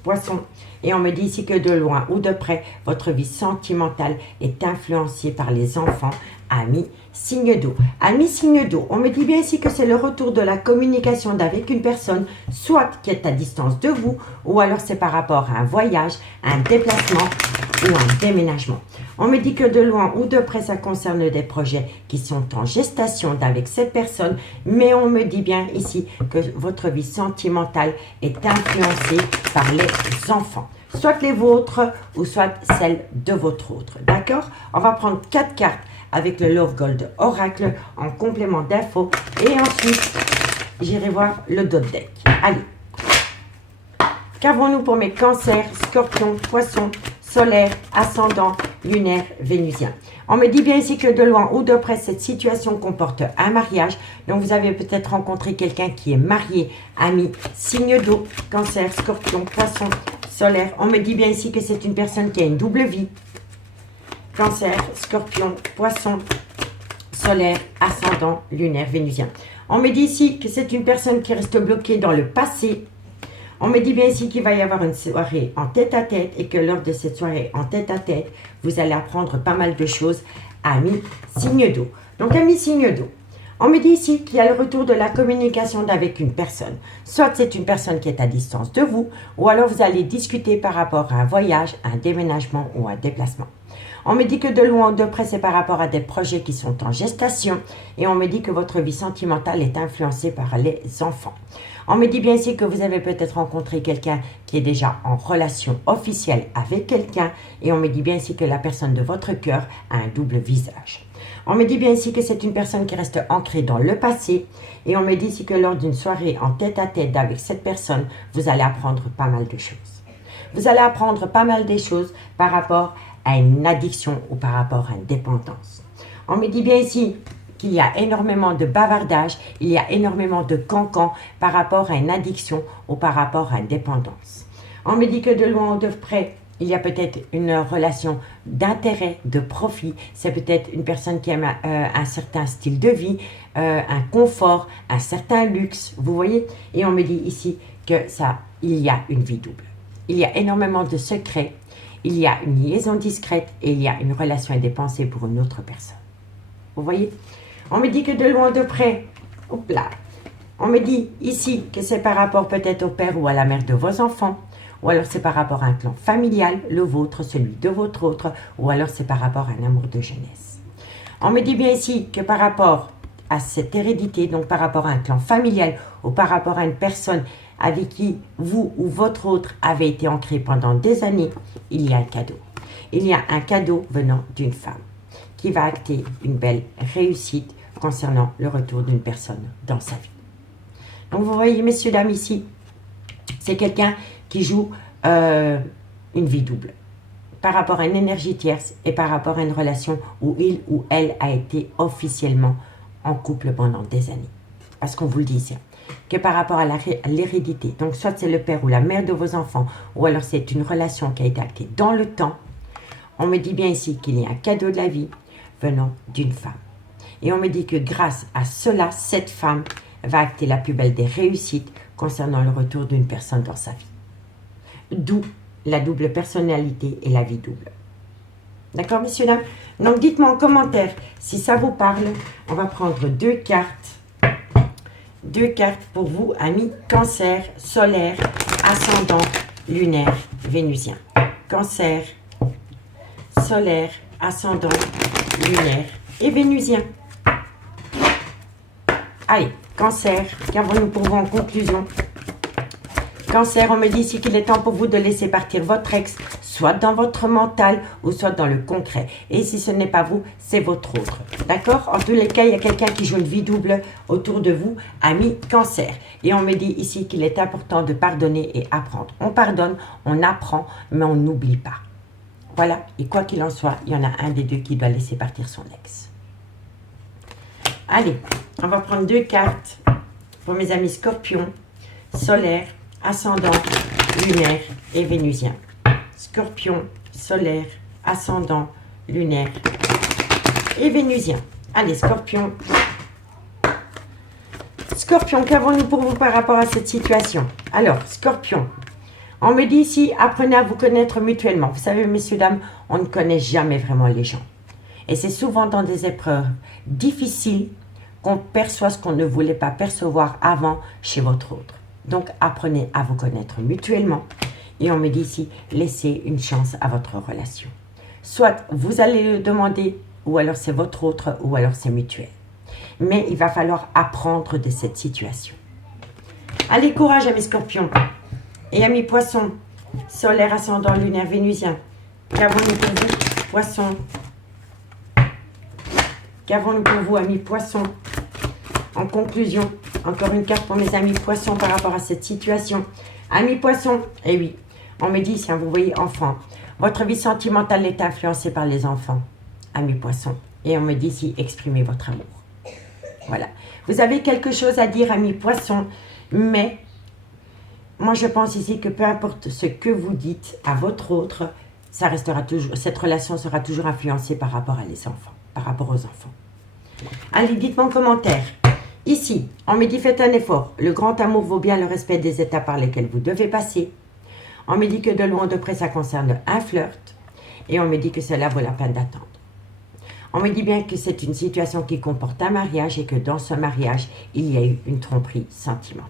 Poisson. Et on me dit ici que de loin ou de près, votre vie sentimentale est influencée par les enfants. Amis, signe d'eau. Amis, signe d'eau. On me dit bien ici que c'est le retour de la communication d'avec une personne, soit qui est à distance de vous, ou alors c'est par rapport à un voyage, un déplacement ou un déménagement. On me dit que de loin ou de près, ça concerne des projets qui sont en gestation avec cette personne, mais on me dit bien ici que votre vie sentimentale est influencée par les enfants. Soit les vôtres ou soit celles de votre autre. D'accord? On va prendre 4 cartes avec le Love Gold Oracle en complément d'infos. Et ensuite, j'irai voir le dot deck. Allez. Qu'avons-nous pour mes cancers, scorpions, poissons, solaires, ascendants, lunaires, vénusiens? On me dit bien ici que de loin ou de près, cette situation comporte un mariage. Donc, vous avez peut-être rencontré quelqu'un qui est marié, ami, signe d'eau, cancer, scorpion, poisson, solaire. On me dit bien ici que c'est une personne qui a une double vie. Cancer, scorpion, poisson, solaire, ascendant, lunaire, vénusien. On me dit ici que c'est une personne qui reste bloquée dans le passé. On me dit bien ici qu'il va y avoir une soirée en tête-à-tête et que lors de cette soirée en tête-à-tête, vous allez apprendre pas mal de choses, amis signe d'eau. Donc, amis signe d'eau. On me dit ici qu'il y a le retour de la communication avec une personne. Soit c'est une personne qui est à distance de vous, ou alors vous allez discuter par rapport à un voyage, un déménagement ou un déplacement. On me dit que de loin ou de près, c'est par rapport à des projets qui sont en gestation. Et on me dit que votre vie sentimentale est influencée par les enfants. On me dit bien ici que vous avez peut-être rencontré quelqu'un qui est déjà en relation officielle avec quelqu'un. Et on me dit bien ici que la personne de votre cœur a un double visage. On me dit bien ici que c'est une personne qui reste ancrée dans le passé. Et on me dit ici que lors d'une soirée en tête-à-tête avec cette personne, vous allez apprendre pas mal de choses. Vous allez apprendre pas mal de choses par rapport à une addiction ou par rapport à une dépendance. On me dit bien ici qu'il y a énormément de bavardage, il y a énormément de cancan par rapport à une addiction ou par rapport à une dépendance. On me dit que de loin ou de près, il y a peut-être une relation d'intérêt, de profit. C'est peut-être une personne qui aime un certain style de vie, un confort, un certain luxe, vous voyez? Et on me dit ici que il y a une vie double. Il y a énormément de secrets, il y a une liaison discrète et il y a une relation à dépenser pour une autre personne. Vous voyez? On me dit que de loin de près, hop là, on me dit ici que c'est par rapport peut-être au père ou à la mère de vos enfants, ou alors c'est par rapport à un clan familial, le vôtre, celui de votre autre, ou alors c'est par rapport à un amour de jeunesse. On me dit bien ici que par rapport à cette hérédité, donc par rapport à un clan familial ou par rapport à une personne avec qui vous ou votre autre avez été ancré pendant des années, il y a un cadeau. Il y a un cadeau venant d'une femme qui va acter une belle réussite concernant le retour d'une personne dans sa vie. Donc vous voyez, messieurs, dames, ici, c'est quelqu'un qui joue une vie double par rapport à une énergie tierce et par rapport à une relation où il ou elle a été officiellement en couple pendant des années. Parce qu'on vous le dit ici, que par rapport à l'hérédité, donc soit c'est le père ou la mère de vos enfants, ou alors c'est une relation qui a été actée dans le temps, on me dit bien ici qu'il y a un cadeau de la vie venant d'une femme. Et on me dit que grâce à cela, cette femme va acter la plus belle des réussites concernant le retour d'une personne dans sa vie. D'où la double personnalité et la vie double. D'accord, messieurs, dames? Donc, dites-moi en commentaire si ça vous parle. On va prendre 2 cartes. 2 cartes pour vous, amis Cancer, solaire, ascendant, lunaire, vénusien. Cancer, solaire, ascendant, lunaire et vénusien. Allez, Cancer, qu'avons-nous pour vous en conclusion? Cancer, on me dit ici qu'il est temps pour vous de laisser partir votre ex, soit dans votre mental ou soit dans le concret. Et si ce n'est pas vous, c'est votre autre. D'accord? En tous les cas, il y a quelqu'un qui joue une vie double autour de vous, ami Cancer. Et on me dit ici qu'il est important de pardonner et apprendre. On pardonne, on apprend, mais on n'oublie pas. Voilà, et quoi qu'il en soit, il y en a un des deux qui doit laisser partir son ex. Allez, on va prendre 2 cartes pour mes amis Scorpion, solaire, ascendant, lunaire et vénusien. Scorpion, solaire, ascendant, lunaire et vénusien. Allez, Scorpion. Scorpion, qu'avons-nous pour vous par rapport à cette situation? Alors, Scorpion, on me dit ici, apprenez à vous connaître mutuellement. Vous savez, messieurs, dames, on ne connaît jamais vraiment les gens. Et c'est souvent dans des épreuves difficiles qu'on perçoit ce qu'on ne voulait pas percevoir avant chez votre autre. Donc, apprenez à vous connaître mutuellement. Et on me dit ici, laissez une chance à votre relation. Soit vous allez le demander, ou alors c'est votre autre, ou alors c'est mutuel. Mais il va falloir apprendre de cette situation. Allez, courage, amis Scorpions et amis Poissons, solaire, ascendant, lunaire, vénusien. Qu'avons-nous pour vous, Poissons? Qu'avons-nous pour vous, amis Poissons? En conclusion, encore une carte pour mes amis Poissons par rapport à cette situation. Amis Poissons, eh oui, on me dit, si vous voyez enfant, votre vie sentimentale est influencée par les enfants, amis Poissons. Et on me dit ici, exprimez votre amour. Voilà. Vous avez quelque chose à dire, amis Poissons, mais moi je pense ici que peu importe ce que vous dites à votre autre, ça restera toujours, cette relation sera toujours influencée par rapport à les enfants, par rapport aux enfants. Allez, dites-moi en commentaire. Ici, on me dit faites un effort. Le grand amour vaut bien le respect des étapes par lesquelles vous devez passer. On me dit que de loin ou de près, ça concerne un flirt. Et on me dit que cela vaut la peine d'attendre. On me dit bien que c'est une situation qui comporte un mariage et que dans ce mariage, il y a eu une tromperie sentimentale.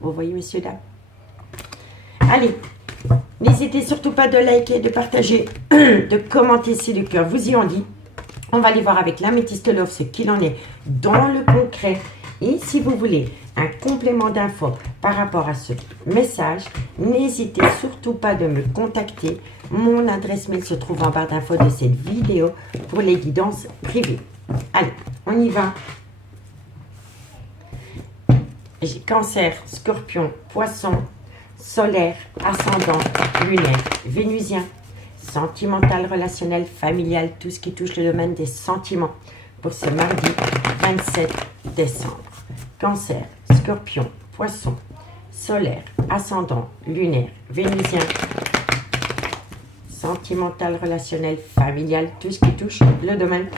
Vous voyez, messieurs, dames? Allez, n'hésitez surtout pas de liker, de partager, de commenter si le cœur vous y en dit. On va aller voir avec l'améthyste love ce qu'il en est dans le concret. Et si vous voulez un complément d'infos par rapport à ce message, n'hésitez surtout pas de me contacter. Mon adresse mail se trouve en barre d'infos de cette vidéo pour les guidances privées. Allez, on y va. J'ai Cancer, Scorpion, Poisson, solaire, ascendant, lunaire, vénusien, sentimental, relationnel, familial, tout ce qui touche le domaine des sentiments pour ce mardi 27 décembre. Cancer, Scorpion, Poisson, solaire, ascendant, lunaire, vénusien, sentimental, relationnel, familial, tout ce qui touche le domaine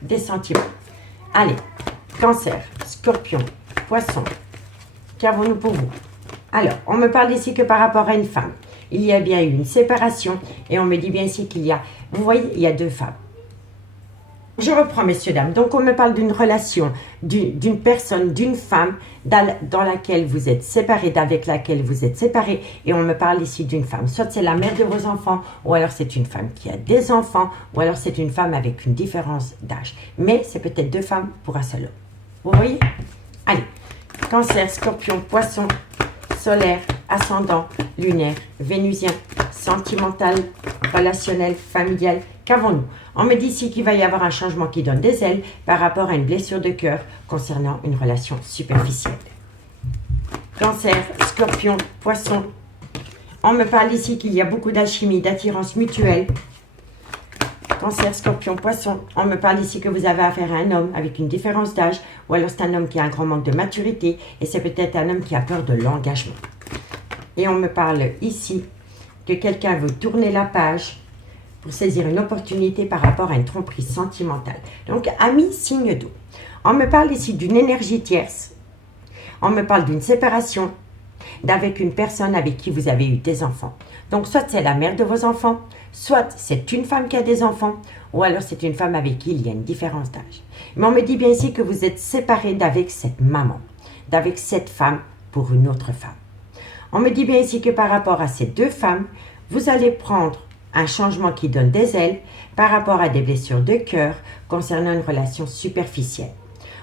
des sentiments. Allez, Cancer, Scorpion, Poisson, qu'avons-nous pour vous? Alors, on me parle ici que par rapport à une femme, il y a bien eu une séparation et on me dit bien ici qu'il y a, vous voyez, il y a deux femmes. Je reprends, messieurs, dames. Donc, on me parle d'une relation, d'une personne, d'une femme dans laquelle vous êtes séparés, avec laquelle vous êtes séparés. Et on me parle ici d'une femme. Soit c'est la mère de vos enfants, ou alors c'est une femme qui a des enfants, ou alors c'est une femme avec une différence d'âge. Mais c'est peut-être deux femmes pour un seul homme. Vous voyez? Allez. Cancer, Scorpion, Poisson, solaire, ascendant, lunaire, vénusien, sentimental, relationnel, familial. Qu'avons-nous? On me dit ici qu'il va y avoir un changement qui donne des ailes par rapport à une blessure de cœur concernant une relation superficielle. Cancer, Scorpion, Poisson. On me parle ici qu'il y a beaucoup d'alchimie, d'attirance mutuelle. Cancer, Scorpion, Poisson. On me parle ici que vous avez affaire à un homme avec une différence d'âge, ou alors c'est un homme qui a un grand manque de maturité, et c'est peut-être un homme qui a peur de l'engagement. Et on me parle ici que quelqu'un veut tourner la page pour saisir une opportunité par rapport à une tromperie sentimentale. Donc, amis, signe d'eau. On me parle ici d'une énergie tierce. On me parle d'une séparation d'avec une personne avec qui vous avez eu des enfants. Donc, soit c'est la mère de vos enfants, soit c'est une femme qui a des enfants, ou alors c'est une femme avec qui il y a une différence d'âge. Mais on me dit bien ici que vous êtes séparés d'avec cette maman, d'avec cette femme pour une autre femme. On me dit bien ici que par rapport à ces deux femmes, vous allez prendre un changement qui donne des ailes par rapport à des blessures de cœur concernant une relation superficielle.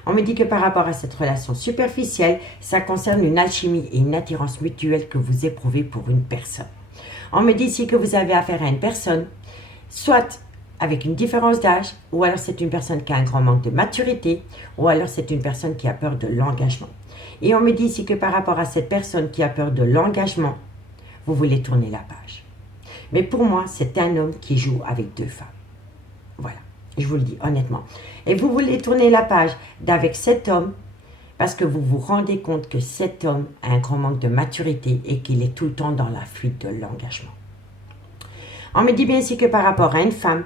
On me dit que par rapport à cette relation superficielle, ça concerne une alchimie et une attirance mutuelle que vous éprouvez pour une personne. On me dit ici que vous avez affaire à une personne, soit avec une différence d'âge, ou alors c'est une personne qui a un grand manque de maturité, ou alors c'est une personne qui a peur de l'engagement. Et on me dit ici que par rapport à cette personne qui a peur de l'engagement, vous voulez tourner la page. Mais pour moi, c'est un homme qui joue avec deux femmes. Voilà, je vous le dis honnêtement. Et vous voulez tourner la page d'avec cet homme parce que vous vous rendez compte que cet homme a un grand manque de maturité et qu'il est tout le temps dans la fuite de l'engagement. On me dit bien ici que par rapport à une femme,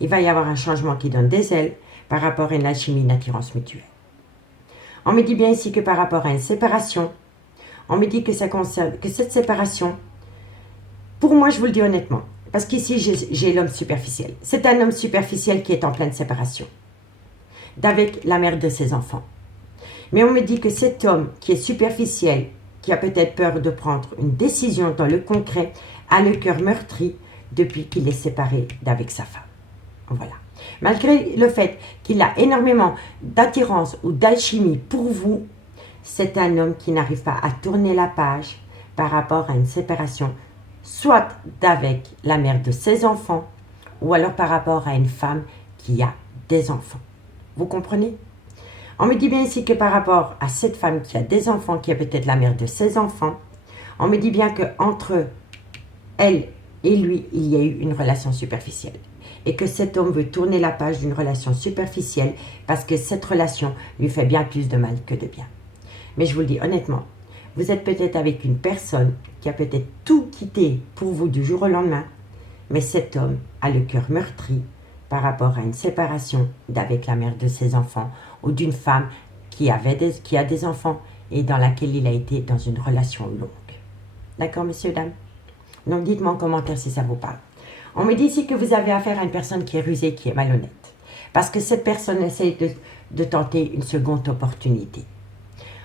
il va y avoir un changement qui donne des ailes par rapport à une alchimie, une attirance mutuelle. On me dit bien ici que par rapport à une séparation, on me dit que ça concerne, que cette séparation, pour moi, je vous le dis honnêtement, parce qu'ici, j'ai l'homme superficiel. C'est un homme superficiel qui est en pleine séparation d'avec la mère de ses enfants. Mais on me dit que cet homme qui est superficiel, qui a peut-être peur de prendre une décision dans le concret, a le cœur meurtri depuis qu'il est séparé d'avec sa femme. Voilà. Malgré le fait qu'il a énormément d'attirance ou d'alchimie pour vous, c'est un homme qui n'arrive pas à tourner la page par rapport à une séparation, soit d'avec la mère de ses enfants, ou alors par rapport à une femme qui a des enfants. Vous comprenez? On me dit bien ici que par rapport à cette femme qui a des enfants, qui est peut-être la mère de ses enfants, on me dit bien qu'entre elle et lui, il y a eu une relation superficielle. Et que cet homme veut tourner la page d'une relation superficielle parce que cette relation lui fait bien plus de mal que de bien. Mais je vous le dis honnêtement, vous êtes peut-être avec une personne qui a peut-être tout quitté pour vous du jour au lendemain, mais cet homme a le cœur meurtri par rapport à une séparation d'avec la mère de ses enfants ou d'une femme qui a des enfants et dans laquelle il a été dans une relation longue. D'accord, messieurs, dames? Donc, dites-moi en commentaire si ça vous parle. On me dit ici que vous avez affaire à une personne qui est rusée, qui est malhonnête. Parce que cette personne essaye de tenter une seconde opportunité.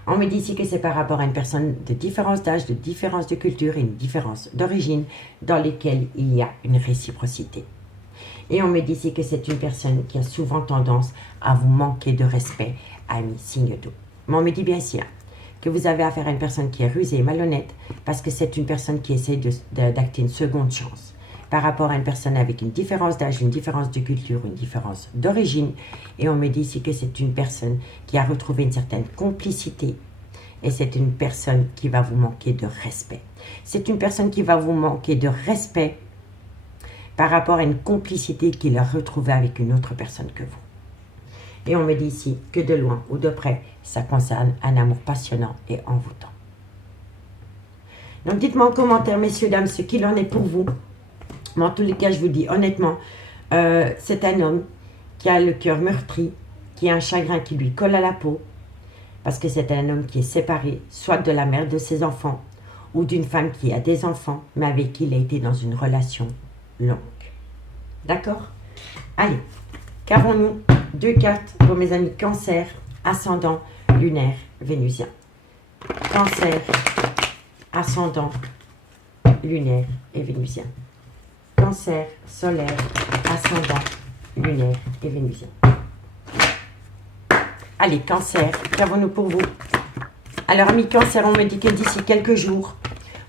On me dit ici que c'est par rapport à une personne de différence d'âge, de différence de culture et une différence d'origine dans lesquelles il y a une réciprocité. Et on me dit ici que c'est une personne qui a souvent tendance à vous manquer de respect, ami, signe d'eau. Mais on me dit bien ici que vous avez affaire à une personne qui est rusée et malhonnête parce que c'est une personne qui essaie d'acter une seconde chance par rapport à une personne avec une différence d'âge, une différence de culture, une différence d'origine. Et on me dit ici que c'est une personne qui a retrouvé une certaine complicité et c'est une personne qui va vous manquer de respect. C'est une personne qui va vous manquer de respect par rapport à une complicité qu'il a retrouvée avec une autre personne que vous. Et on me dit ici que de loin ou de près, ça concerne un amour passionnant et envoûtant. Donc dites-moi en commentaire, messieurs, dames, ce qu'il en est pour vous. Mais en tous les cas, je vous dis honnêtement, c'est un homme qui a le cœur meurtri, qui a un chagrin qui lui colle à la peau, parce que c'est un homme qui est séparé, soit de la mère de ses enfants, ou d'une femme qui a des enfants, mais avec qui il a été dans une relation longue. D'accord? Allez, qu'avons-nous? 2 cartes pour mes amis Cancer, ascendant, lunaire, vénusien. Cancer, ascendant, lunaire et vénusien. Cancer, solaire, ascendant, lunaire et vénusien. Allez, Cancer, qu'avons-nous pour vous? Alors, amis Cancer, on me dit que d'ici quelques jours,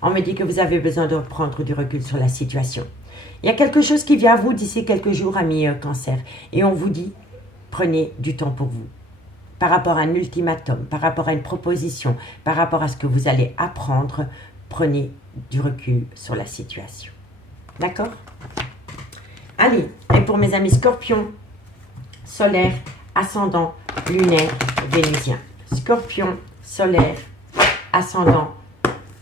on me dit que vous avez besoin de prendre du recul sur la situation. Il y a quelque chose qui vient à vous d'ici quelques jours, amis Cancer, et on vous dit, prenez du temps pour vous. Par rapport à un ultimatum, par rapport à une proposition, par rapport à ce que vous allez apprendre, prenez du recul sur la situation. D'accord? Allez, et pour mes amis Scorpion, solaire, ascendant, lunaire, vénusien. Scorpion, solaire, ascendant,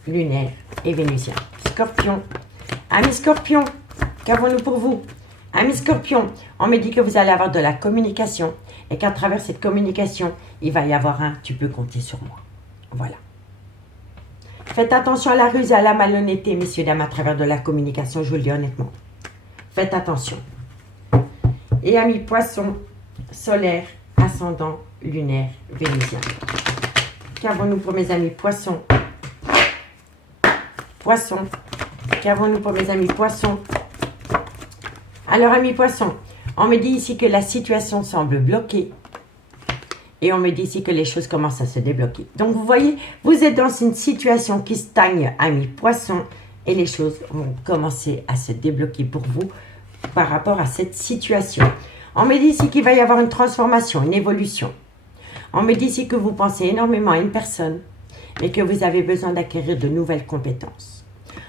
lunaire et vénusien. Scorpion, amis Scorpion, qu'avons-nous pour vous? Amis Scorpion, on me dit que vous allez avoir de la communication et qu'à travers cette communication, il va y avoir un « tu peux compter sur moi ». Voilà. Faites attention à la ruse et à la malhonnêteté, messieurs, dames, à travers de la communication, je vous le dis honnêtement. Faites attention. Et amis Poissons, solaire, ascendant, lunaire, vénusien. Qu'avons-nous pour mes amis Poissons? Poissons. Qu'avons-nous pour mes amis Poissons? Alors, amis Poissons, on me dit ici que la situation semble bloquée. Et on me dit ici que les choses commencent à se débloquer. Donc, vous voyez, vous êtes dans une situation qui stagne, amis Poissons, et les choses vont commencer à se débloquer pour vous par rapport à cette situation. On me dit ici qu'il va y avoir une transformation, une évolution. On me dit ici que vous pensez énormément à une personne et que vous avez besoin d'acquérir de nouvelles compétences.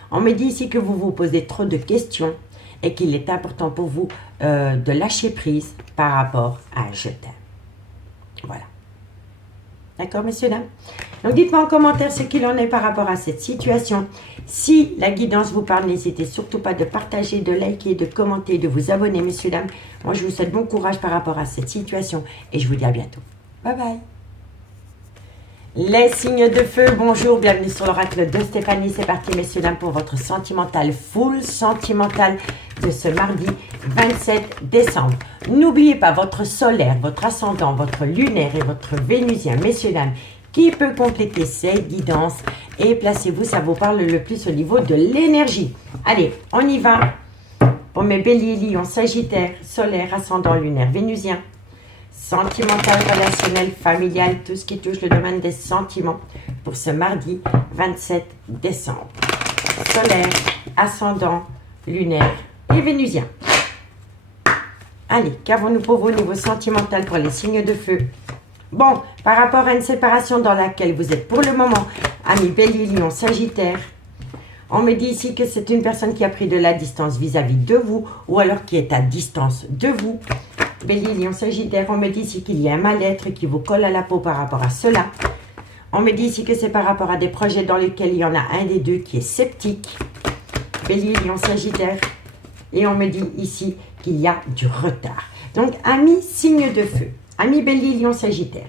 On me dit ici que vous vous posez trop de questions et qu'il est important pour vous de lâcher prise par rapport à un je t'aime. Voilà. D'accord, messieurs, dames? Donc dites-moi en commentaire ce qu'il en est par rapport à cette situation. Si la guidance vous parle, n'hésitez surtout pas de partager, de liker, de commenter, de vous abonner, messieurs, dames. Moi, je vous souhaite bon courage par rapport à cette situation et je vous dis à bientôt. Bye bye. Les signes de feu, bonjour, bienvenue sur l'oracle de Stéphanie. C'est parti, messieurs, dames, pour votre sentimental, full sentimental de ce mardi 27 décembre. N'oubliez pas votre solaire, votre ascendant, votre lunaire et votre vénusien, messieurs, dames, qui peut compléter ces guidances. Et placez-vous, ça vous parle le plus au niveau de l'énergie. Allez, on y va pour mes béliers, lions, sagittaires, solaire, ascendant, lunaire, vénusien. Sentimental, relationnel, familial, tout ce qui touche le domaine des sentiments pour ce mardi 27 décembre. Solaire, ascendant, lunaire et vénusien. Allez, qu'avons-nous pour vous au niveau sentimental pour les signes de feu? Bon, par rapport à une séparation dans laquelle vous êtes pour le moment, amis bélier, lion, sagittaire, on me dit ici que c'est une personne qui a pris de la distance vis-à-vis de vous ou alors qui est à distance de vous. Bélier, lion, sagittaire, on me dit ici qu'il y a un mal-être qui vous colle à la peau par rapport à cela. On me dit ici que c'est par rapport à des projets dans lesquels il y en a un des deux qui est sceptique. Bélier, lion, sagittaire. Et on me dit ici qu'il y a du retard. Donc, amis, signe de feu. Amis bélier, lion, sagittaire.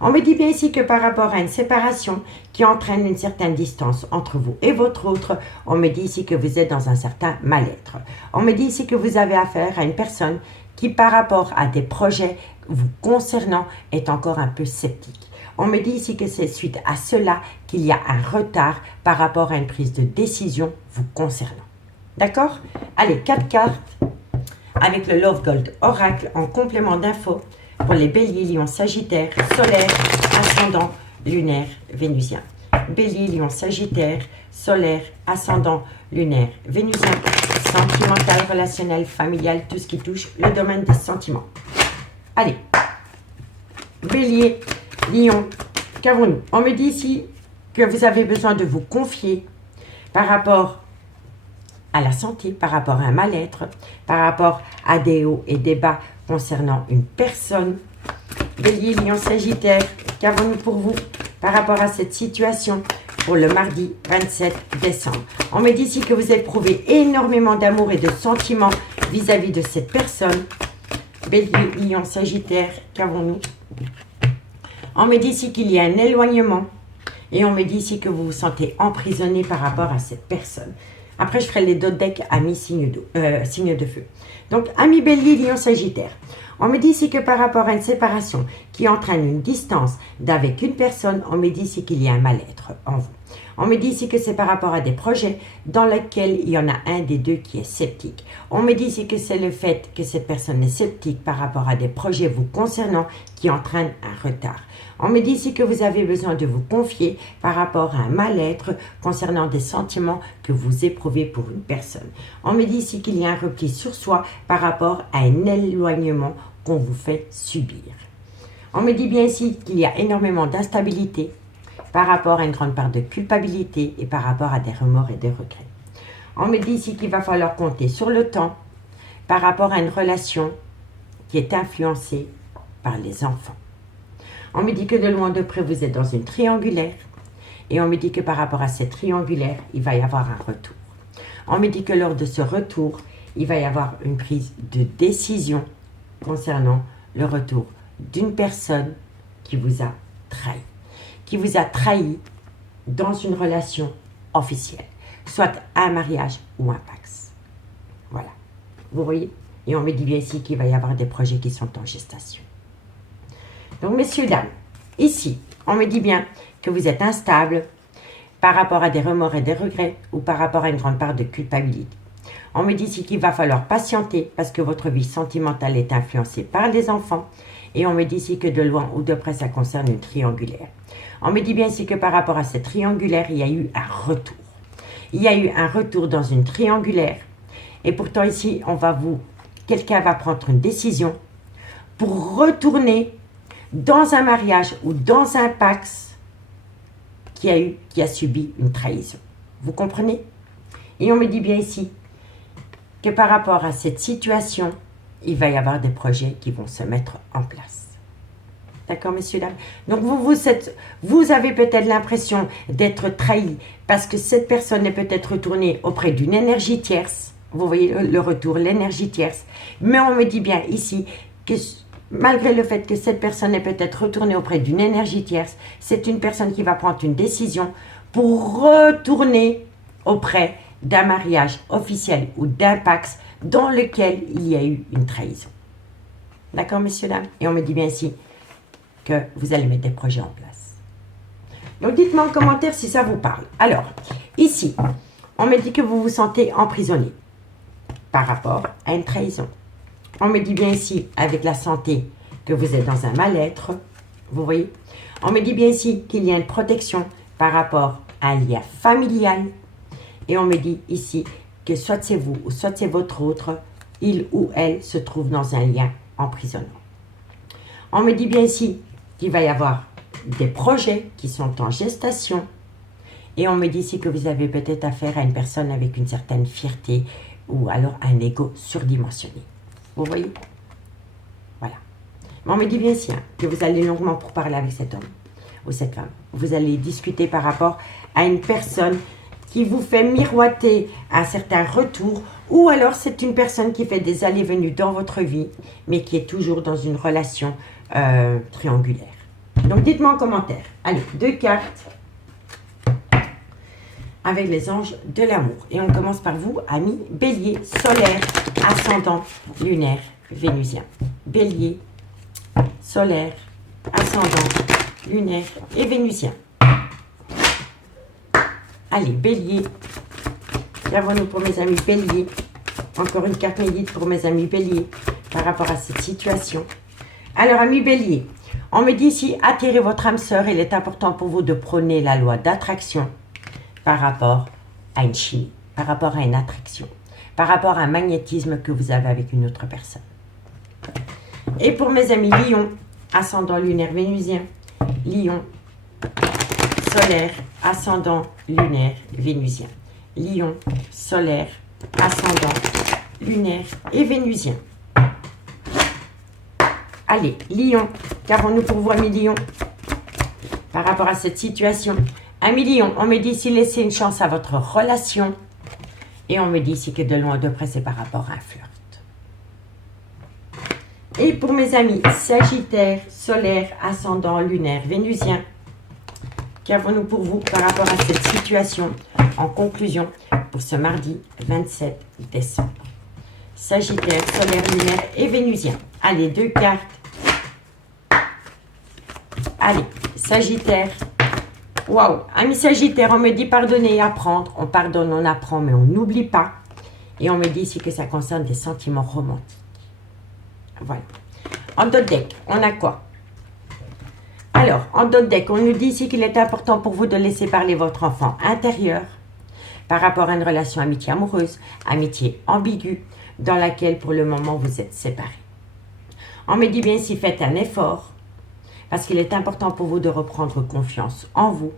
On me dit bien ici que par rapport à une séparation qui entraîne une certaine distance entre vous et votre autre, on me dit ici que vous êtes dans un certain mal-être. On me dit ici que vous avez affaire à une personne qui, par rapport à des projets vous concernant, est encore un peu sceptique. On me dit ici que c'est suite à cela qu'il y a un retard par rapport à une prise de décision vous concernant. D'accord? Allez, 4 cartes avec le Love Gold Oracle en complément d'infos pour les béliers, lions, sagittaire, solaire, ascendant, lunaire, vénusien. Bélier, lion, sagittaire, solaire, ascendant, lunaire, vénusien. Sentimental, relationnel, familial, tout ce qui touche le domaine des sentiments. Allez, bélier, lion, qu'avons-nous? On me dit ici que vous avez besoin de vous confier par rapport à la santé, par rapport à un mal-être, par rapport à des hauts et des bas concernant une personne. Bélier, lion, sagittaire, qu'avons-nous pour vous par rapport à cette situation pour le mardi 27 décembre? On me dit ici que vous éprouvez énormément d'amour et de sentiments vis-à-vis de cette personne. Bélier, lion, sagittaire, qu'avons-nous? On me dit ici qu'il y a un éloignement et on me dit ici que vous vous sentez emprisonné par rapport à cette personne. Après, je ferai les d'autres decks amis signe de feu. Donc, amis bélier, lion, sagittaire. On me dit ici que par rapport à une séparation qui entraîne une distance d'avec une personne, on me dit ici qu'il y a un mal-être en vous. On me dit ici que c'est par rapport à des projets dans lesquels il y en a un des deux qui est sceptique. On me dit ici que c'est le fait que cette personne est sceptique par rapport à des projets vous concernant qui entraînent un retard. On me dit ici que vous avez besoin de vous confier par rapport à un mal-être concernant des sentiments que vous éprouvez pour une personne. On me dit ici qu'il y a un repli sur soi par rapport à un éloignement qu'on vous fait subir. On me dit bien ici qu'il y a énormément d'instabilité par rapport à une grande part de culpabilité et par rapport à des remords et des regrets. On me dit ici qu'il va falloir compter sur le temps par rapport à une relation qui est influencée par les enfants. On me dit que de loin de près, vous êtes dans une triangulaire. Et on me dit que par rapport à cette triangulaire, il va y avoir un retour. On me dit que lors de ce retour, il va y avoir une prise de décision concernant le retour d'une personne qui vous a trahi. Qui vous a trahi dans une relation officielle. Soit un mariage ou un pax. Voilà. Vous voyez? Et on me dit bien ici qu'il va y avoir des projets qui sont en gestation. Donc, messieurs, dames, ici, on me dit bien que vous êtes instable par rapport à des remords et des regrets ou par rapport à une grande part de culpabilité. On me dit ici qu'il va falloir patienter parce que votre vie sentimentale est influencée par les enfants. Et on me dit ici que de loin ou de près, ça concerne une triangulaire. On me dit bien ici que par rapport à cette triangulaire, il y a eu un retour. Il y a eu un retour dans une triangulaire. Et pourtant ici, quelqu'un va prendre une décision pour retourner dans un mariage ou dans un pax qui a subi une trahison. Vous comprenez? Et on me dit bien ici que par rapport à cette situation, il va y avoir des projets qui vont se mettre en place. D'accord, messieurs, dames? Donc, vous avez peut-être l'impression d'être trahi parce que cette personne est peut-être retournée auprès d'une énergie tierce. Vous voyez le retour, l'énergie tierce. Mais on me dit bien ici que malgré le fait que cette personne est peut-être retournée auprès d'une énergie tierce, c'est une personne qui va prendre une décision pour retourner auprès d'un mariage officiel ou d'un pax dans lequel il y a eu une trahison. D'accord, messieurs, dames? Et on me dit bien ici que vous allez mettre des projets en place. Donc, dites-moi en commentaire si ça vous parle. Alors, ici, on me dit que vous vous sentez emprisonné par rapport à une trahison. On me dit bien ici, avec la santé, que vous êtes dans un mal-être. Vous voyez? On me dit bien ici qu'il y a une protection par rapport à un lien familial. Et on me dit ici que soit c'est vous ou soit c'est votre autre, il ou elle se trouve dans un lien emprisonnant. On me dit bien ici qu'il va y avoir des projets qui sont en gestation. Et on me dit ici que vous avez peut-être affaire à une personne avec une certaine fierté ou alors un ego surdimensionné. Vous voyez? Voilà. Mais on me dit bien ici que vous allez longuement pour parler avec cet homme ou cette femme. Vous allez discuter par rapport à une personne qui vous fait miroiter un certain retour, ou alors c'est une personne qui fait des allées-venues dans votre vie, mais qui est toujours dans une relation triangulaire. Donc dites-moi en commentaire. Allez, 2 cartes avec les anges de l'amour. Et on commence par vous, amis Bélier, solaire, ascendant, lunaire, vénusien. Bélier, solaire, ascendant, lunaire et vénusien. Allez, Bélier. Qu'avons-nous pour mes amis Bélier? Encore une carte médite pour mes amis Bélier par rapport à cette situation. Alors, amis Bélier, on me dit ici, attirez votre âme sœur. Il est important pour vous de prôner la loi d'attraction par rapport à une chimie, par rapport à une attraction, par rapport à un magnétisme que vous avez avec une autre personne. Et pour mes amis Lion, ascendant lunaire vénusien, Lion, solaire, ascendant lunaire vénusien. Lion, solaire, ascendant lunaire et vénusien. Allez, Lion, qu'avons-nous pour vous, amis Lion, par rapport à cette situation? Amis Lion, on me dit ici, laissez une chance à votre relation. Et on me dit ici que de loin ou de près, c'est par rapport à un flirt. Et pour mes amis Sagittaire, solaire, ascendant, lunaire, vénusien, qu'avons-nous pour vous par rapport à cette situation en conclusion pour ce mardi 27 décembre? Sagittaire, solaire, lunaire et vénusien. Allez, 2 cartes. Allez, Sagittaire. Waouh, amis Sagittaire, on me dit pardonner et apprendre. On pardonne, on apprend, mais on n'oublie pas. Et on me dit ici que ça concerne des sentiments romantiques. Voilà. En d'autres decks, on a quoi? Alors, en d'autres decks, on nous dit ici qu'il est important pour vous de laisser parler votre enfant intérieur par rapport à une relation amitié amoureuse, amitié ambiguë, dans laquelle pour le moment vous êtes séparés. On me dit bien ici, faites un effort, parce qu'il est important pour vous de reprendre confiance en vous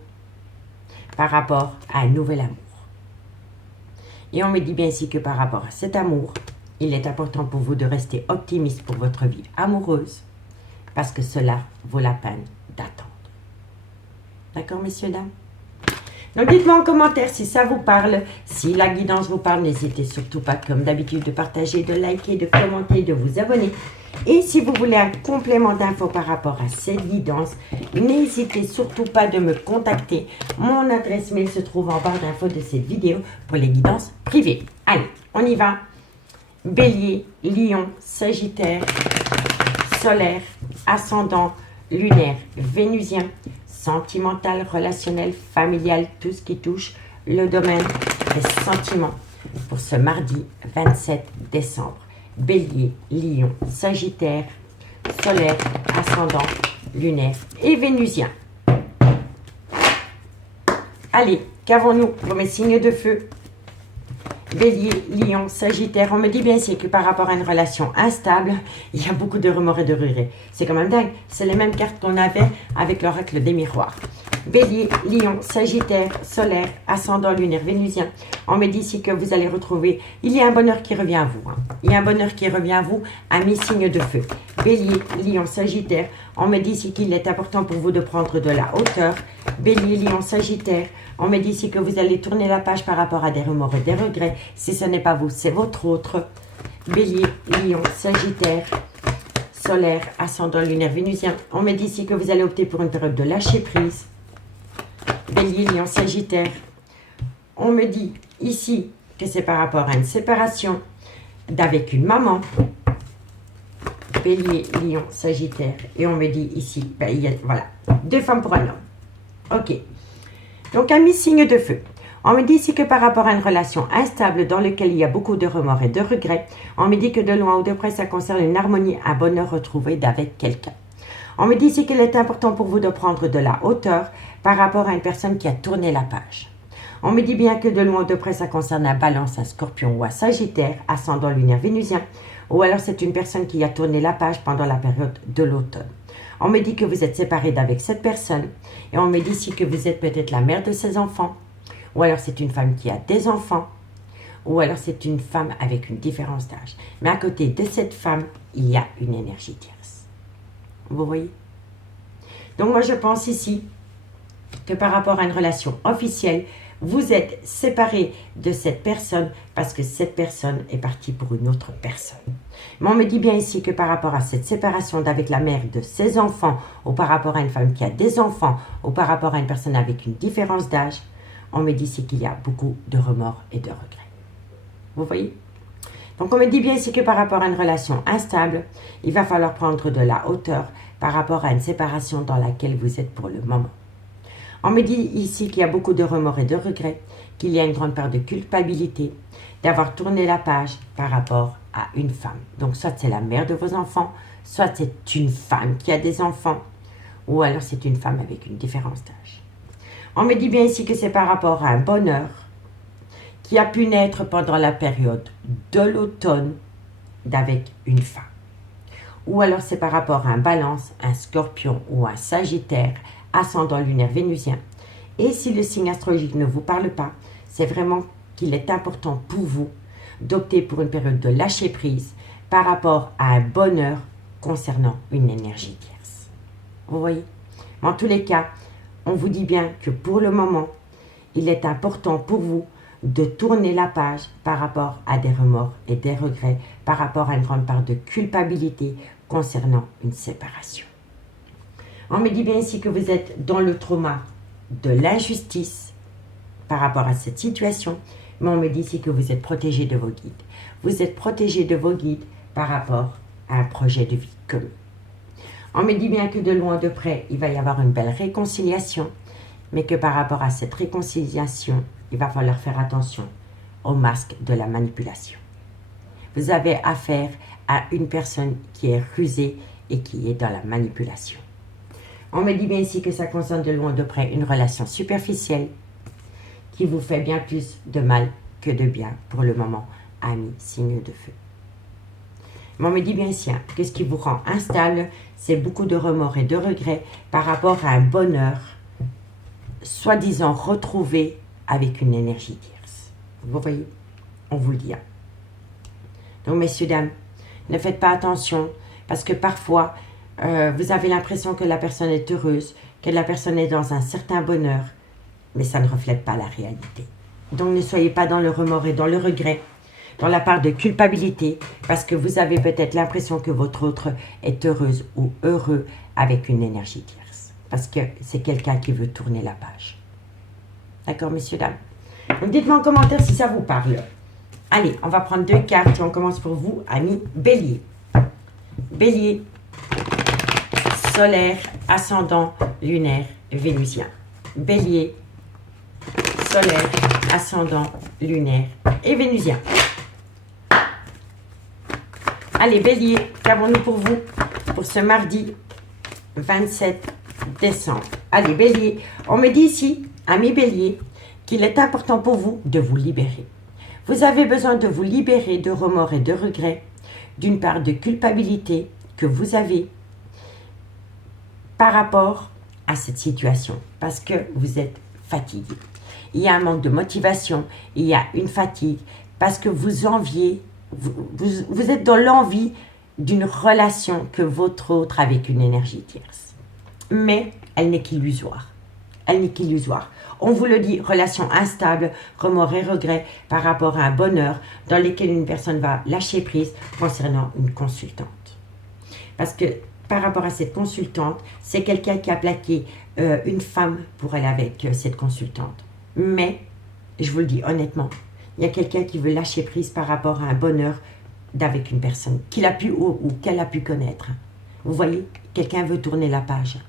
par rapport à un nouvel amour. Et on me dit bien ici que par rapport à cet amour, il est important pour vous de rester optimiste pour votre vie amoureuse, parce que cela vaut la peine d'attendre. D'accord, messieurs, dames? Donc, dites-moi en commentaire si ça vous parle, si la guidance vous parle. N'hésitez surtout pas, comme d'habitude, de partager, de liker, de commenter, de vous abonner. Et si vous voulez un complément d'infos par rapport à cette guidance, n'hésitez surtout pas de me contacter. Mon adresse mail se trouve en barre d'infos de cette vidéo pour les guidances privées. Allez, on y va. Bélier, Lion, Sagittaire, solaire, ascendant, lunaire, vénusien, sentimental, relationnel, familial, tout ce qui touche le domaine des sentiments pour ce mardi 27 décembre. Bélier, Lion, Sagittaire, solaire, ascendant, lunaire et vénusien. Allez, qu'avons-nous pour mes signes de feu? Bélier, Lion, Sagittaire, on me dit bien ici que par rapport à une relation instable, il y a beaucoup de remords et de regrets. C'est quand même dingue, c'est les mêmes cartes qu'on avait avec l'oracle des miroirs. Bélier, Lion, Sagittaire, Solaire, Ascendant lunaire, Vénusien. On me dit ici que vous allez retrouver, il y a un bonheur qui revient à vous. Il y a un bonheur qui revient à vous, ami signe de feu. Bélier, Lion, Sagittaire. On me dit ici qu'il est important pour vous de prendre de la hauteur. Bélier, Lion, Sagittaire. On me dit ici que vous allez tourner la page par rapport à des remords et des regrets. Si ce n'est pas vous, c'est votre autre. Bélier, Lion, Sagittaire, Solaire, Ascendant lunaire, Vénusien. On me dit ici que vous allez opter pour une période de lâcher prise. Bélier, Lion, Sagittaire. On me dit ici que c'est par rapport à une séparation d'avec une maman. Bélier, Lion, Sagittaire. Et on me dit ici, ben, voilà, 2 femmes pour un homme. Ok. Donc, ami signe de feu. On me dit ici que par rapport à une relation instable dans laquelle il y a beaucoup de remords et de regrets, on me dit que de loin ou de près, ça concerne une harmonie, un bonheur retrouvé d'avec quelqu'un. On me dit ici qu'il est important pour vous de prendre de la hauteur par rapport à une personne qui a tourné la page. On me dit bien que de loin ou de près, ça concerne un Balance, un Scorpion ou un Sagittaire, ascendant lunaire Vénusien, ou alors c'est une personne qui a tourné la page pendant la période de l'automne. On me dit que vous êtes séparé d'avec cette personne, et on me dit ici que vous êtes peut-être la mère de ses enfants, ou alors c'est une femme qui a des enfants, ou alors c'est une femme avec une différence d'âge. Mais à côté de cette femme, il y a une énergie tierce. Vous voyez? Donc moi je pense ici que par rapport à une relation officielle, vous êtes séparé de cette personne parce que cette personne est partie pour une autre personne. Mais on me dit bien ici que par rapport à cette séparation d'avec la mère de ses enfants, ou par rapport à une femme qui a des enfants, ou par rapport à une personne avec une différence d'âge, on me dit ici qu'il y a beaucoup de remords et de regrets. Vous voyez? Donc on me dit bien ici que par rapport à une relation instable, il va falloir prendre de la hauteur par rapport à une séparation dans laquelle vous êtes pour le moment. On me dit ici qu'il y a beaucoup de remords et de regrets, qu'il y a une grande part de culpabilité, d'avoir tourné la page par rapport à une femme. Donc soit c'est la mère de vos enfants, soit c'est une femme qui a des enfants, ou alors c'est une femme avec une différence d'âge. On me dit bien ici que c'est par rapport à un bonheur qui a pu naître pendant la période de l'automne d'avec une femme. Ou alors c'est par rapport à un Balance, un Scorpion ou un Sagittaire, ascendant lunaire Vénusien. Et si le signe astrologique ne vous parle pas, c'est vraiment qu'il est important pour vous d'opter pour une période de lâcher prise par rapport à un bonheur concernant une énergie tierce. Vous voyez? En tous les cas, on vous dit bien que pour le moment, il est important pour vous de tourner la page par rapport à des remords et des regrets, par rapport à une grande part de culpabilité concernant une séparation. On me dit bien ici que vous êtes dans le trauma de l'injustice par rapport à cette situation, mais on me dit ici que vous êtes protégé de vos guides. Vous êtes protégé de vos guides par rapport à un projet de vie commun. On me dit bien que de loin de près, il va y avoir une belle réconciliation, mais que par rapport à cette réconciliation, il va falloir faire attention au masque de la manipulation. Vous avez affaire à une personne qui est rusée et qui est dans la manipulation. On me dit bien ici que ça concerne de loin de près une relation superficielle qui vous fait bien plus de mal que de bien pour le moment, ami signe de feu. Mais on me dit bien ici que ce qui vous rend instable, c'est beaucoup de remords et de regrets par rapport à un bonheur soi-disant retrouvé avec une énergie tierce. Vous voyez? On vous le dit. Donc messieurs, dames, ne faites pas attention parce que parfois, vous avez l'impression que la personne est heureuse, que la personne est dans un certain bonheur, mais ça ne reflète pas la réalité. Donc ne soyez pas dans le remords et dans le regret, dans la part de culpabilité, parce que vous avez peut-être l'impression que votre autre est heureuse ou heureux avec une énergie tierce, parce que c'est quelqu'un qui veut tourner la page. D'accord, messieurs, dames? Donc dites-moi en commentaire si ça vous parle. Allez, on va prendre 2 cartes et on commence pour vous, amis Bélier. Bélier. Solaire, ascendant, lunaire, vénusien. Bélier, solaire, ascendant, lunaire et vénusien. Allez, Bélier, qu'avons-nous pour vous pour ce mardi 27 décembre? Allez, Bélier, on me dit ici, ami Bélier, qu'il est important pour vous de vous libérer. Vous avez besoin de vous libérer de remords et de regrets, d'une part de culpabilité que vous avez par rapport à cette situation parce que vous êtes fatigué. Il y a un manque de motivation, il y a une fatigue parce que vous enviez, vous êtes dans l'envie d'une relation que votre autre avec une énergie tierce. Mais elle n'est qu'illusoire. Elle n'est qu'illusoire. On vous le dit, relation instable, remords et regrets par rapport à un bonheur dans lequel une personne va lâcher prise concernant une consultante. Parce que par rapport à cette consultante, c'est quelqu'un qui a plaqué une femme pour aller avec cette consultante. Mais, je vous le dis honnêtement, il y a quelqu'un qui veut lâcher prise par rapport à un bonheur d'avec une personne qu'il a pu ou qu'elle a pu connaître. Vous voyez, quelqu'un veut tourner la page.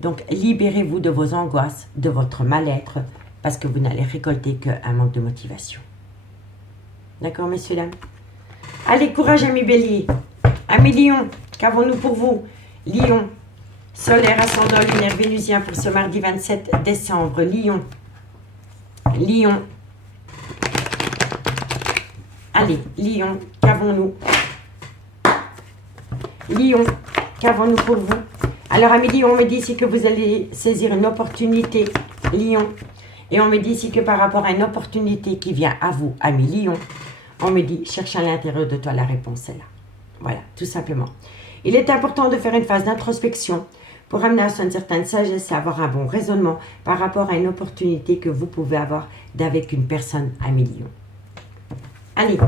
Donc, libérez-vous de vos angoisses, de votre mal-être, parce que vous n'allez récolter qu'un manque de motivation. D'accord, messieurs, dames? Allez, courage, amis béliers. Amis lions, qu'avons-nous pour vous? Lion, solaire, ascendant, lunaire, vénusien pour ce mardi 27 décembre. Lion, Lion. Allez, Lion, qu'avons-nous? Lion, qu'avons-nous pour vous? Alors, amis Lion, on me dit ici que vous allez saisir une opportunité, Lion. Et on me dit ici que par rapport à une opportunité qui vient à vous, amis Lion, on me dit, cherche à l'intérieur de toi, la réponse est là. Voilà, tout simplement. Il est important de faire une phase d'introspection pour amener à soi une certaine sagesse et avoir un bon raisonnement par rapport à une opportunité que vous pouvez avoir d'avec une personne, amis Lion. Allez,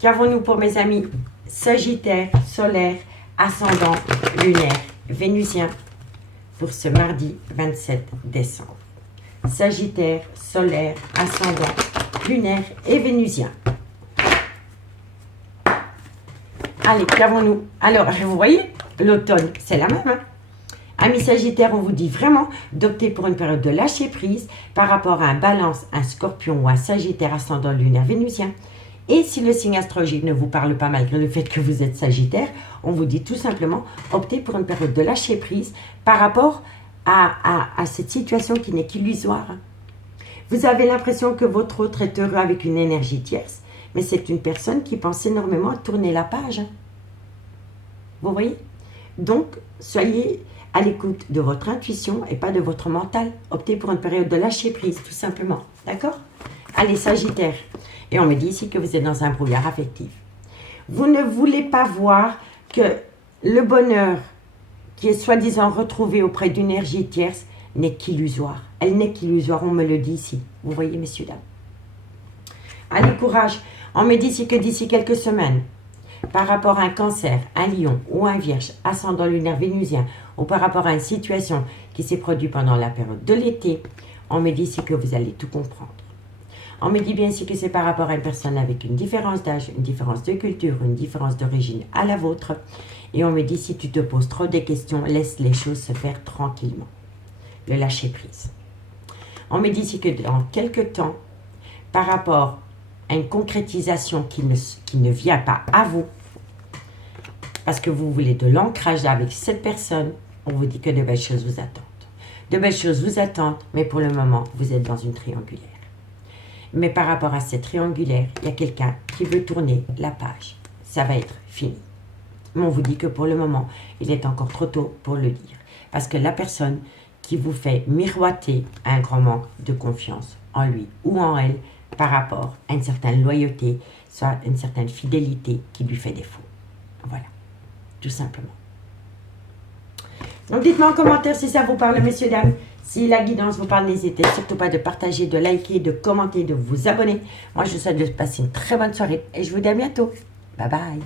qu'avons-nous pour mes amis Sagittaire, solaire, ascendant, lunaire, vénusien pour ce mardi 27 décembre. Sagittaire, solaire, ascendant, lunaire et vénusien. Allez, qu'avons-nous? Alors, vous voyez, l'automne, c'est la même. Hein? Amis Sagittaire, on vous dit vraiment d'opter pour une période de lâcher prise par rapport à un Balance, un Scorpion ou un Sagittaire ascendant lunaire vénusien. Et si le signe astrologique ne vous parle pas malgré le fait que vous êtes Sagittaire, on vous dit tout simplement optez pour une période de lâcher prise par rapport à cette situation qui n'est qu'illusoire. Vous avez l'impression que votre autre est heureux avec une énergie tierce, mais c'est une personne qui pense énormément à tourner la page. Vous voyez? Donc, soyez à l'écoute de votre intuition et pas de votre mental. Optez pour une période de lâcher prise, tout simplement. D'accord? Allez, Sagittaire. Et on me dit ici que vous êtes dans un brouillard affectif. Vous ne voulez pas voir que le bonheur qui est soi-disant retrouvé auprès d'une énergie tierce n'est qu'illusoire. Elle n'est qu'illusoire, on me le dit ici. Vous voyez, messieurs, dames. Allez, courage. On me dit ici que d'ici quelques semaines, par rapport à un cancer, un lion ou un vierge, ascendant lunaire vénusien, ou par rapport à une situation qui s'est produite pendant la période de l'été, on me dit ici que vous allez tout comprendre. On me dit bien ici que c'est par rapport à une personne avec une différence d'âge, une différence de culture, une différence d'origine à la vôtre. Et on me dit si tu te poses trop de questions, laisse les choses se faire tranquillement. Le lâcher prise. On me dit ici que dans quelques temps, par rapport à une concrétisation qui ne vient pas à vous, parce que vous voulez de l'ancrage avec cette personne, on vous dit que de belles choses vous attendent. De belles choses vous attendent, mais pour le moment, vous êtes dans une triangulaire. Mais par rapport à cette triangulaire, il y a quelqu'un qui veut tourner la page. Ça va être fini. Mais on vous dit que pour le moment, il est encore trop tôt pour le dire. Parce que la personne qui vous fait miroiter un grand manque de confiance en lui ou en elle par rapport à une certaine loyauté, soit une certaine fidélité qui lui fait défaut. Voilà, tout simplement. Donc dites-moi en commentaire si ça vous parle, messieurs, dames. Si la guidance vous parle, n'hésitez surtout pas de partager, de liker, de commenter, de vous abonner. Moi, je vous souhaite de passer une très bonne soirée et je vous dis à bientôt. Bye bye.